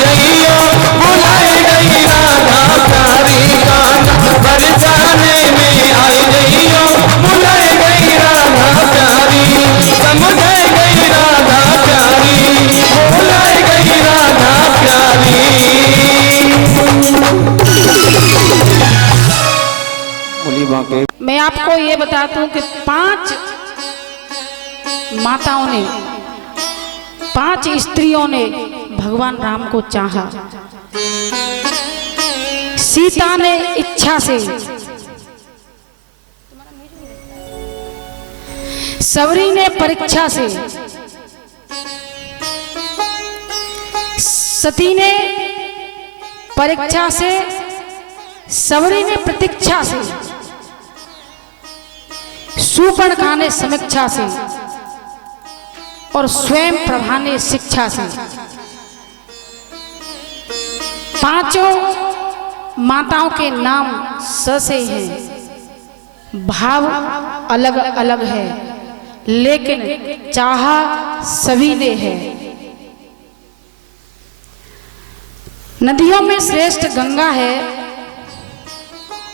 गई ओ, बुलाए गई राधा प्यारी। मैं आपको ये बताता हूँ कि 5 माताओं ने, 5 स्त्रियों ने भगवान राम को चाहा। सीता ने इच्छा से, सवरी ने परीक्षा से, सती ने परीक्षा से, सवरी ने प्रतीक्षा से, शूर्पणखा ने समीक्षा से और स्वयं प्रभा ने शिक्षा से। 5 माताओं के नाम स से हैं, भाव अलग अलग है, लेकिन चाहा सभी ने है। नदियों में श्रेष्ठ गंगा है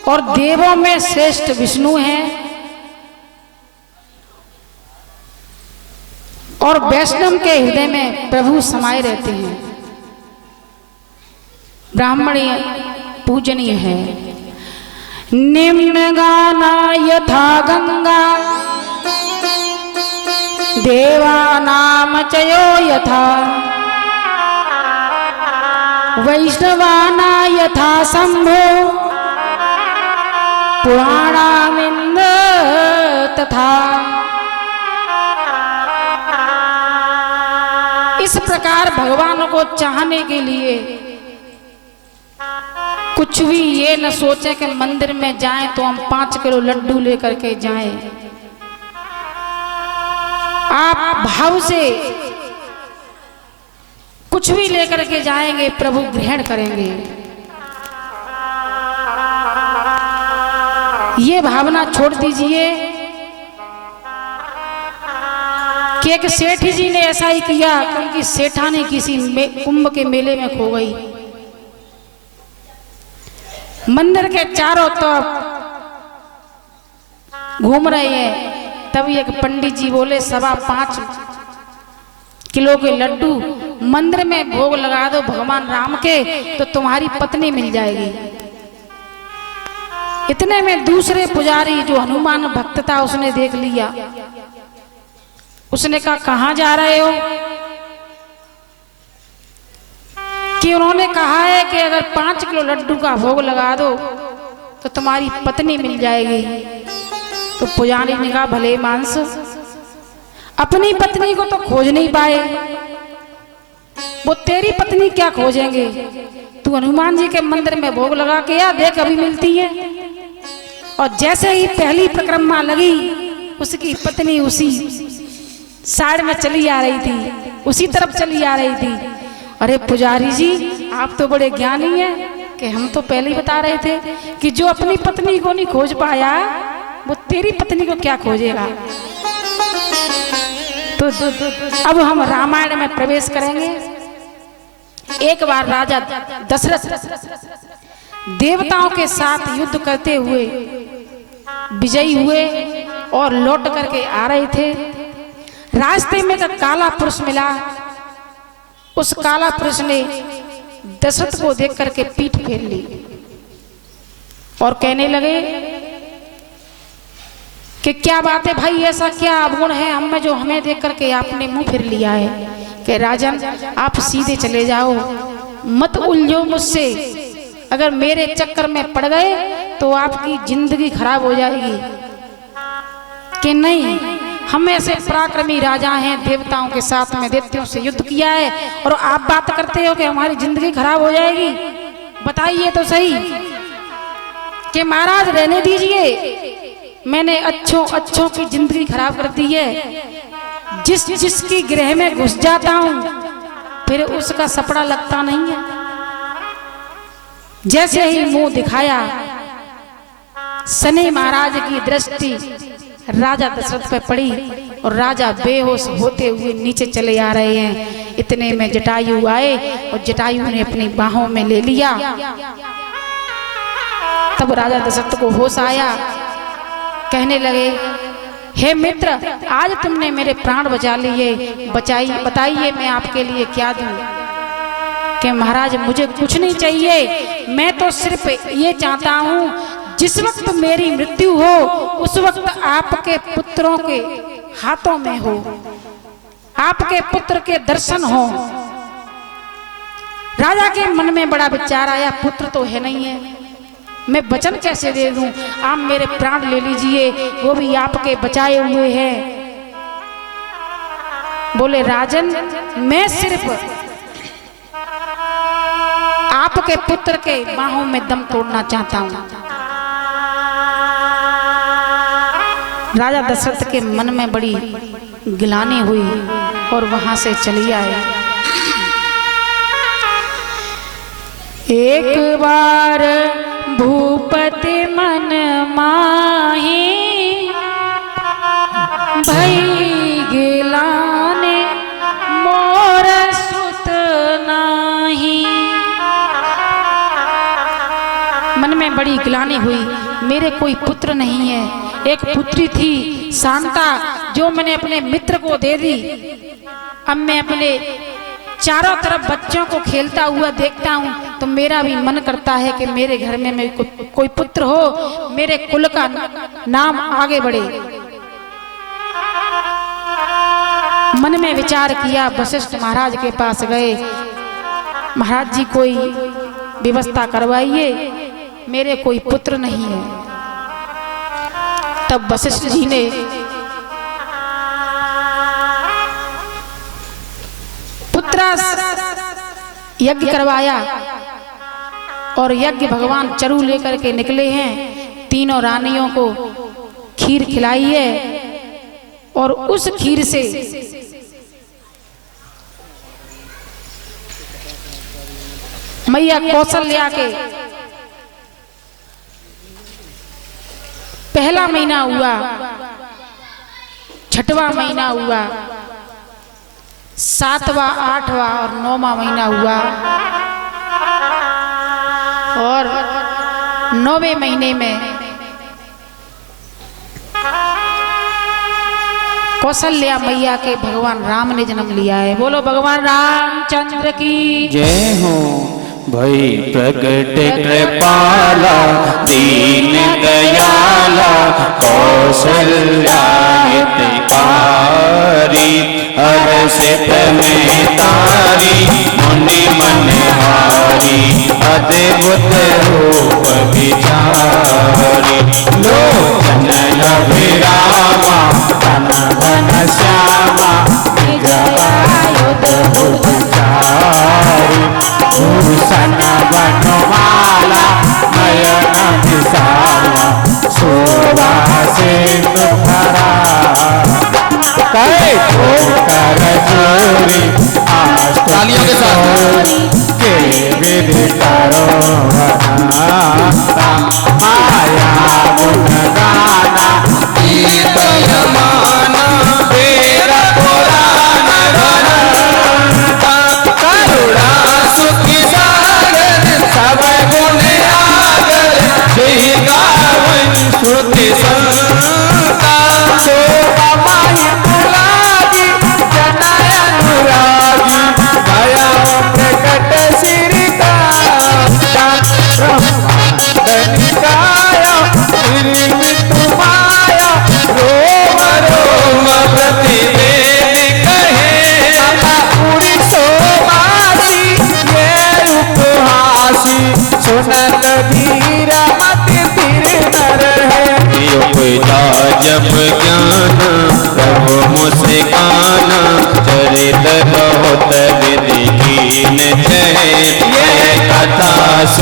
और देवों में श्रेष्ठ विष्णु हैं और वैष्णव के हृदय में प्रभु समाये रहते हैं। ब्राह्मणीय पूजनीय है। निम्न गाना यथा गंगा, देवानाम चयो यथा, वैष्णवाना यथा शंभो, पुराणामिंद तथा। इस प्रकार भगवान को चाहने के लिए कुछ भी ये न सोचे कि मंदिर में जाएं तो हम 5 किलो लड्डू लेकर के जाएं। आप भाव से कुछ भी लेकर के जाएंगे, प्रभु ग्रहण करेंगे। ये भावना छोड़ दीजिए कि एक सेठ जी ने ऐसा ही किया कि उनकी सेठानी किसी कुंभ के मेले में खो गई। मंदिर के चारों तरफ घूम रहे हैं, तभी एक पंडित जी बोले 5.25 किलो के लड्डू मंदिर में भोग लगा दो भगवान राम के, तो तुम्हारी पत्नी मिल जाएगी। इतने में दूसरे पुजारी जो हनुमान भक्त था उसने देख लिया। उसने कहा कहाँ जा रहे हो? कि उन्होंने कहा है कि अगर 5 किलो लड्डू का भोग लगा दो तो तुम्हारी पत्नी मिल जाएगी। तो पुजारी ने कहा भले मानस, अपनी पत्नी को तो खोज नहीं पाए, वो तेरी पत्नी क्या खोजेंगे? तू हनुमान जी के मंदिर में भोग लगा के या देख अभी मिलती है। और जैसे ही पहली परिक्रमा लगी, उसकी पत्नी उसी साइड में चली आ रही थी, उसी तरफ चली आ रही थी। अरे पुजारी जी, आप तो बड़े ज्ञानी हैं कि हम तो पहले ही बता रहे थे कि जो अपनी पत्नी को नहीं खोज पाया वो तेरी पत्नी को क्या खोजेगा। तो अब हम रामायण में प्रवेश करेंगे। एक बार राजा दशरथ देवताओं के साथ युद्ध करते हुए विजयी हुए और लौट करके आ रहे थे। रास्ते में एक काला पुरुष मिला उस काला पुरुष ने दशरथ को देख करके पीठ फेर ली और कहने लगे कि क्या बात है भाई, ऐसा क्या अवगुण है हम में जो हमें देख करके आपने मुंह फिर लिया है? कि राजन आप सीधे चले जाओ, मत उलझो मुझसे, अगर मेरे चक्कर में पड़ गए तो आपकी जिंदगी खराब हो जाएगी। कि नहीं, हम ऐसे पराक्रमी राजा हैं, देवताओं के साथ में दैत्यों से युद्ध किया है और आप बात करते हो कि हमारी जिंदगी खराब हो जाएगी? बताइए तो सही। कि महाराज रहने दीजिए, मैंने अच्छों की जिंदगी खराब कर दी है। जिसकी गृह में घुस जाता हूं फिर उसका सपड़ा लगता नहीं है। जैसे ही मुंह दिखाया, शनि महाराज की दृष्टि राजा दशरथ पे पड़ी और राजा बेहोश होते हुए नीचे चले आ रहे हैं। इतने में जटायु आए और जटायु ने अपनी बाहों में ले लिया। तब राजा दशरथ को होश आया, कहने लगे, हे मित्र, आज तुमने मेरे प्राण बचा लिए, बताइए मैं आपके लिए क्या दूं? कि महाराज मुझे कुछ नहीं चाहिए, मैं तो सिर्फ ये चाहता हूं जिस वक्त मेरी मृत्यु हो उस वक्त आपके पुत्रों के हाथों में हो, आपके पुत्र के दर्शन हो। राजा के मन में बड़ा विचार आया, पुत्र तो है नहीं है, मैं वचन कैसे दे दूं? आप मेरे प्राण ले लीजिए, वो भी आपके बचाए हुए हैं। बोले, राजन मैं सिर्फ आपके पुत्र के बाहों में दम तोड़ना चाहता हूं। राजा दशरथ के मन में बड़ी गिलानी हुई और वहां से चली आए। एक बार भूपति मन माही भई गिलाने मोर सुत नाही। मन में बड़ी गिलानी हुई, मेरे कोई पुत्र नहीं है। एक पुत्री थी शांता, जो मैंने अपने मित्र को दे दी। अब मैं अपने चारों तरफ बच्चों को खेलता हुआ देखता हूँ तो मेरा भी मन करता है कि मेरे घर में कोई पुत्र हो, मेरे कुल का नाम आगे बढ़े। मन में विचार किया, वशिष्ठ महाराज के पास गए, महाराज जी कोई व्यवस्था करवाइए, मेरे कोई पुत्र नहीं है। तब वशिष्ठ जी ने यज्ञ करवाया और यज्ञ भगवान चरु लेकर के निकले हैं। तीनों रानियों को खीर खिलाई है और उस खीर से मैया कौशल्या के पहला महीना हुआ, छठवां महीना हुआ, 7वां, 8वां और 9वां महीना हुआ और 9वें महीने में कौशल्या मैया के भगवान राम ने जन्म लिया है। बोलो भगवान रामचंद्र की जय हो। भई प्रगट कृपाला दीन दयाला कौशल्या हितकारी हर्षित में तारी मुनि मनहारी अद्भुत रूप विचारी लोचन अभिरामा धन धन श्यामा निजयुध भुजारी भूषण वनमाला नयन विशाला शोभा सिंधु धरा करे कर चोरी तालियों के साथ के विधि करो माया गुण गाना गीत यमाना तेरा पुराण करुणा सुखी सागर सब गुण आगर श्री गावन श्रुति संता शोभा माही मुरारी जनय अनुरागी दया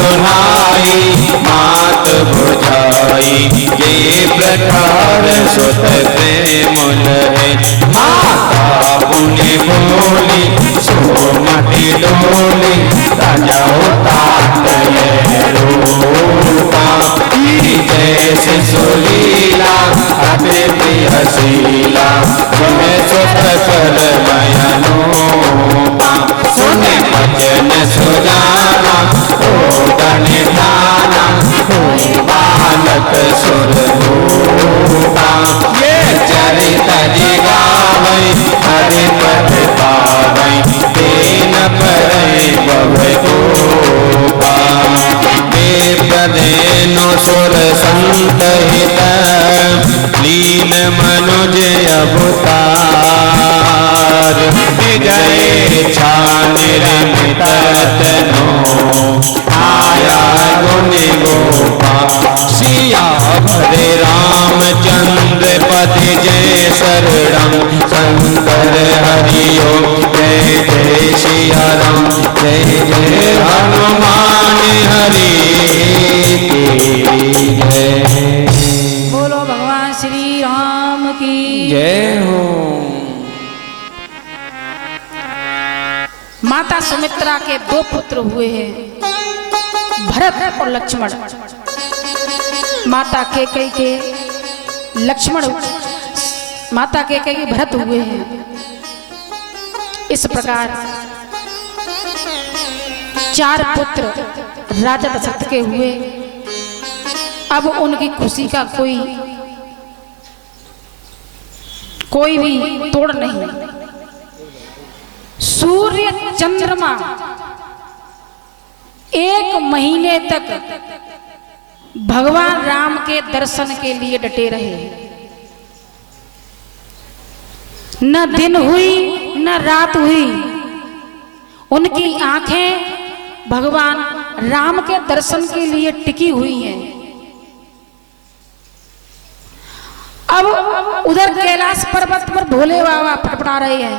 सुनाई मात बुझाई ये प्रकार सुत प्रेम लहे माता पुण्य बोली सोमति डोली राजा तात रूपा जैसे सुलीला अति हसीला तुम्हें सुत कर बयानोपा सुने भजन सुजाना ओ निधाना बालक सुर रूपा ये चरित जिगावै हरि पद पावै दीन परै भवै गोपा देनो सुर संत हित लीन मनुज अवतार विजय छान निर्मित तनो आया गुण गोपा सिया भरे रामचंद्र पति जय शरणम शंकर हरिओ जय जय सिया राम जय जय हनुमान हरि बोलो भगवान श्री राम की जय हो। माता सुमित्रा के दो पुत्र हुए हैं, भरत और लक्ष्मण। माता कैकेयी के लक्ष्मण, माता कैकेयी के भरत हुए हैं। इस प्रकार 4 पुत्र राजा दशरथ के हुए। अब उनकी खुशी का कोई भी तोड़ नहीं। सूर्य चंद्रमा 1 महीने तक भगवान राम के दर्शन के लिए डटे रहे। न दिन हुई न रात हुई, उनकी आंखें भगवान राम के दर्शन के लिए टिकी हुई हैं। अब उधर कैलाश पर्वत पर भोले बाबा फटफटा रहे हैं,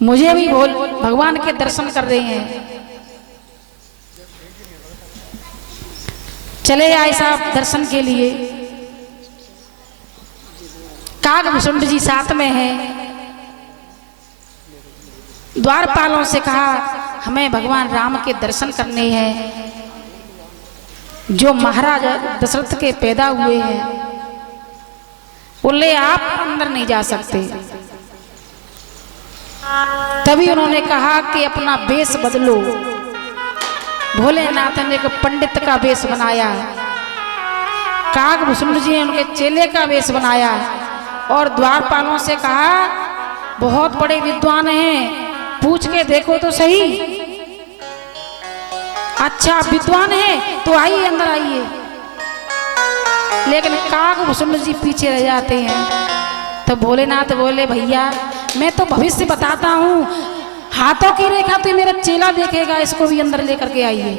मुझे भी भगवान के दर्शन कर रहे हैं। चले आए साहब दर्शन के लिए। कागभूषुंड जी साथ में हैं। द्वारपालों से कहा हमें भगवान राम के दर्शन करने हैं, जो महाराज दशरथ के पैदा हुए हैं। बोले आप अंदर नहीं जा सकते। तभी उन्होंने कहा कि अपना वेश बदलो। भोलेनाथ ने एक पंडित का वेश बनाया, कागभूषुंड जी ने उनके चेले का वेश बनाया और द्वारपालों से कहा बहुत बड़े विद्वान हैं, पूछ के देखो तो सही। अच्छा विद्वान है तो आइए अंदर आइए। लेकिन कागभूषुंड जी पीछे रह जाते हैं। तो भोलेनाथ बोले भैया मैं तो भविष्य बताता हूँ, हाथों की रेखा तो मेरा चेला देखेगा, इसको भी अंदर लेकर के आइए।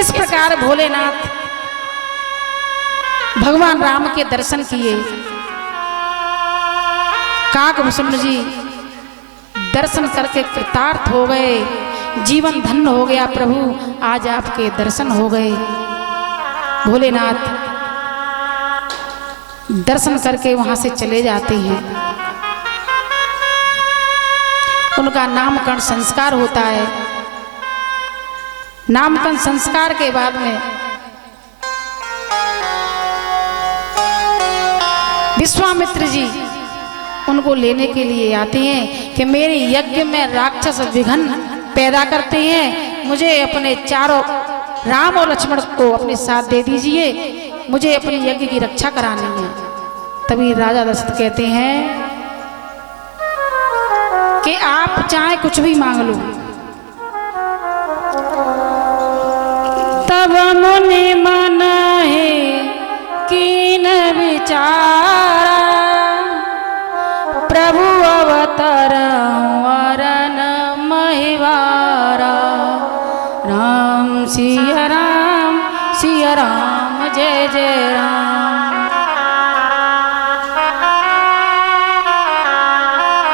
इस प्रकार भोलेनाथ भगवान राम के दर्शन किए। कागभूषुंड जी दर्शन करके कृतार्थ हो गए, जीवन धन्य हो गया। प्रभु आज आपके दर्शन हो गए। भोलेनाथ दर्शन करके वहां से चले जाते हैं। उनका नामकरण संस्कार होता है। नामकरण संस्कार के बाद में विश्वामित्र जी उनको लेने के लिए आते हैं कि मेरे यज्ञ में राक्षस विघ्न पैदा करते हैं, मुझे अपने चारों राम और लक्ष्मण को अपने साथ दे दीजिए, मुझे अपने यज्ञ की रक्षा करानी है। तभी राजा दशरथ कहते हैं कि आप चाहे कुछ भी मांग लो। तब मुनि मन है कीन विचारा, प्रभु अवतार वरन महिवारा। राम सिया राम जय जय राम।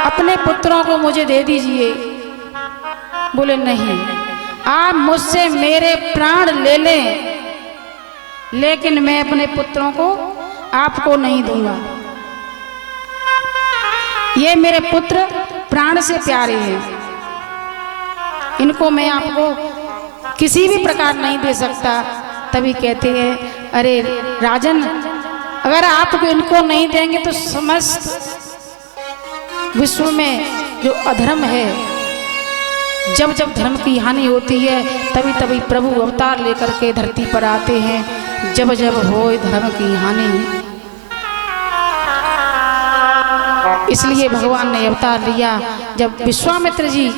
अपने पुत्रों को मुझे दे दीजिए। बोले नहीं, आप मुझसे मेरे प्राण ले लें, लेकिन मैं अपने पुत्रों को आपको नहीं दूंगा। ये मेरे पुत्र प्राण से प्यारे हैं, इनको मैं आपको किसी भी प्रकार नहीं दे सकता। तभी कहते हैं, अरे राजन, अगर आप इनको नहीं देंगे तो समस्त विश्व में जो अधर्म है, जब जब धर्म की हानि होती है तभी तभी प्रभु अवतार लेकर के धरती पर आते हैं। जब जब हो धर्म की हानि, इसलिए भगवान ने अवतार लिया। जब विश्वामित्र जी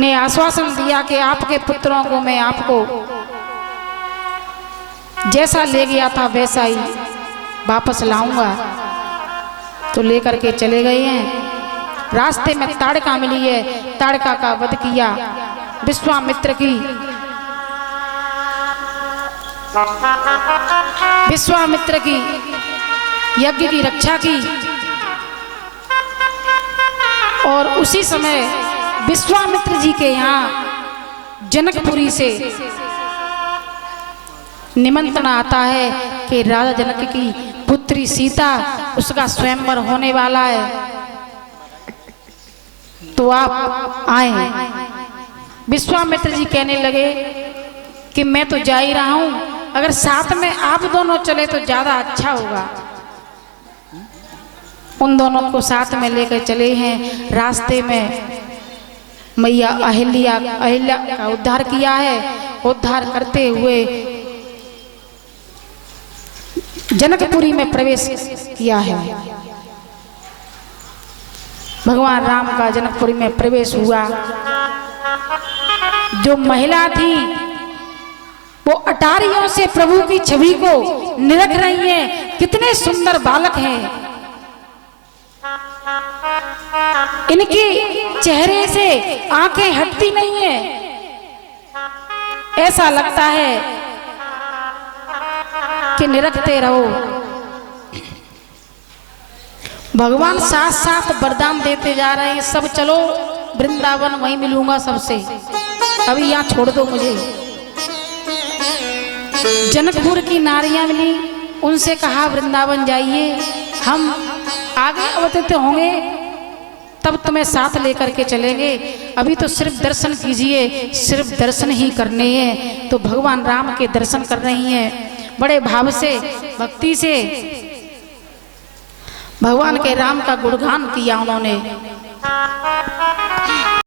ने आश्वासन दिया कि आपके पुत्रों को मैं आपको जैसा ले गया था वैसा ही वापस लाऊंगा, तो लेकर के चले गए हैं। रास्ते में ताड़का मिली है, ताड़का का वध किया, विश्वामित्र की यज्ञ की रक्षा की। और उसी समय विश्वामित्र जी के यहाँ जनकपुरी से निमंत्रण आता है कि राजा जनक की पुत्री सीता, उसका स्वयंवर होने वाला है, तो आप आए। विश्वामित्र जी कहने लगे कि मैं तो जा ही रहा हूं, अगर साथ में आप दोनों चले तो ज्यादा अच्छा होगा। उन दोनों को साथ में लेकर चले हैं। रास्ते में मैया अहिल्या का उद्धार किया है। उद्धार करते हुए जनकपुरी में प्रवेश किया है। भगवान राम का जनकपुरी में प्रवेश हुआ। जो महिला थी वो अटारियों से प्रभु की छवि को निरख रही है, कितने सुंदर बालक हैं। इनके चेहरे से आंखें हटती नहीं है, ऐसा लगता है कि निरखते रहो। भगवान साथ साथ वरदान देते जा रहे हैं, सब चलो वृंदावन, वहीं मिलूंगा सबसे, अभी यहाँ छोड़ दो मुझे। जनकपुर की नारियां मिली, उनसे कहा वृंदावन जाइए, हम आगे अवतरित होंगे तब तुम्हें साथ लेकर के चलेंगे, अभी तो सिर्फ दर्शन कीजिए, सिर्फ दर्शन ही करने हैं। तो भगवान राम के दर्शन कर रही हैं, बड़े भाव से, भक्ति से भगवान के राम का गुणगान किया उन्होंने।